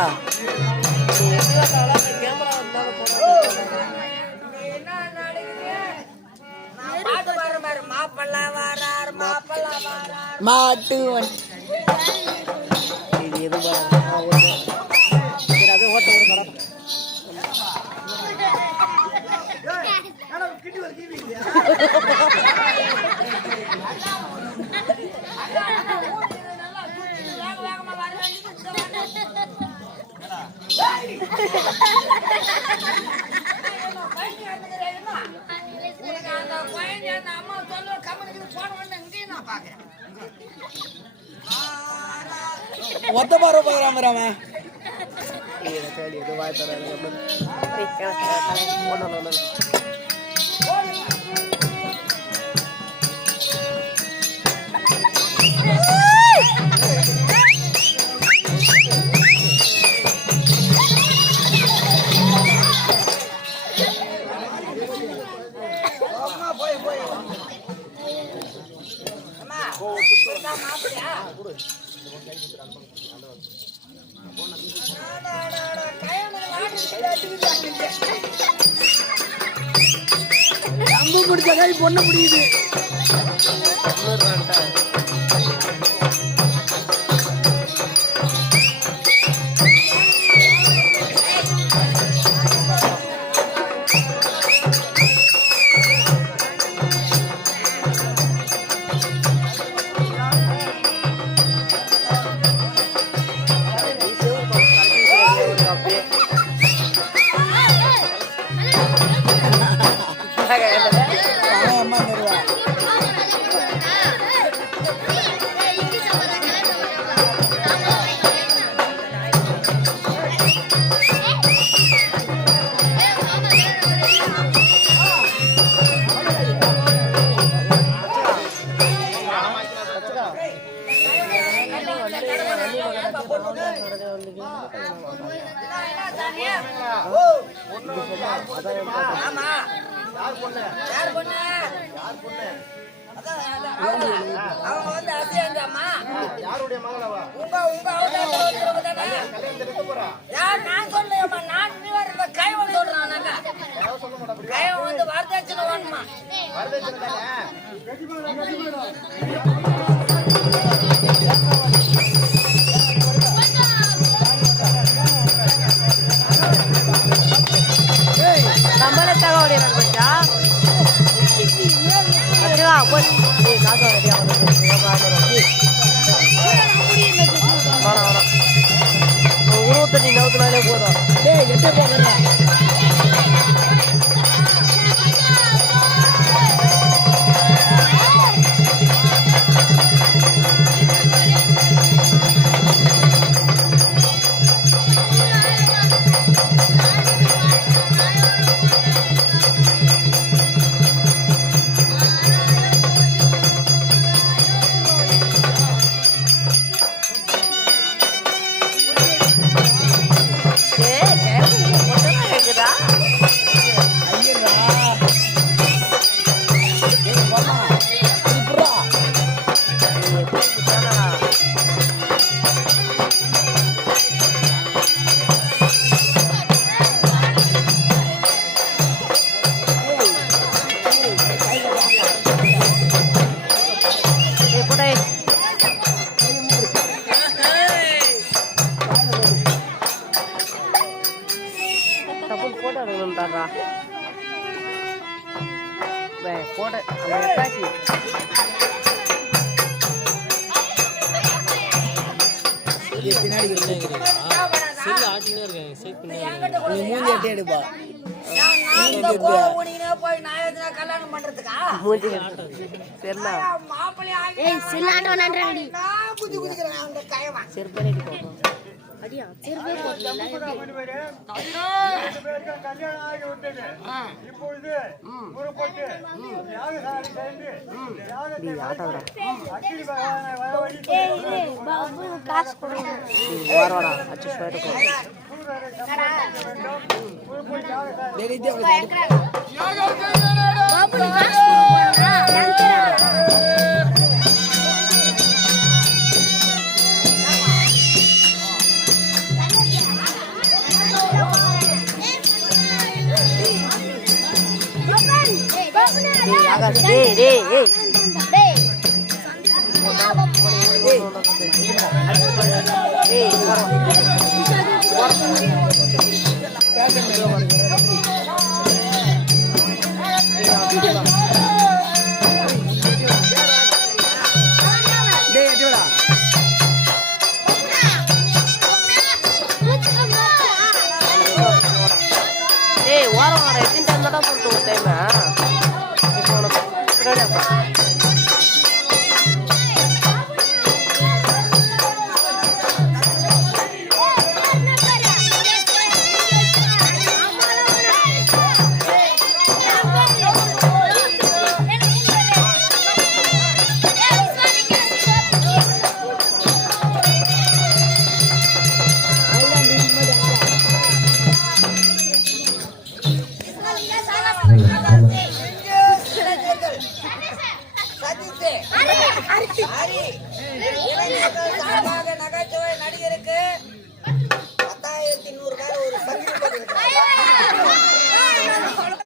மாட்டு இது ஒத்த பாரு போகிறாம அம்பு பிடிச்ச கை பொண்ணு முடியுது. ஆமா. யார் பொண்ணு? யார் பொண்ணு? யார் பொண்ணு? அவங்க வந்து அசியாந்தி அம்மா. யாருடைய மகள் அவ? உங்க அவதாரத்துல இருக்கிறவங்க தானே? கல்யாணத்துக்கு இருக்க போறா? யார் நான் சொல்லலையம்மா, நான் நீ வர இந்த கைவன் சொல்றான் நாங்க. யாரும் சொல்ல மாட்டா அப்படி. கைவன் வந்து வரதட்சணை வேணுமா? வரதட்சணை தானே? நம்மளே தகவல் பச்சா அச்சா போய் காசா ரெடியா உருவத்தடி நவுத்துனாலே போதும். டேய் எட்ட போகிறேன் போட காசி பின்னாடி எடுப்பா கல்யாணம் பண்றதுக்கா கல்யாணம் ஆகிவிட்டது. இப்பொழுது புறப்பட்டு யாகசாலை சென்று அக்கினி பகவானை வரவழைத்து காசு வரவாடா அச்சு வேண்டும். புறப்பட்டு யாகசாலை சதித்து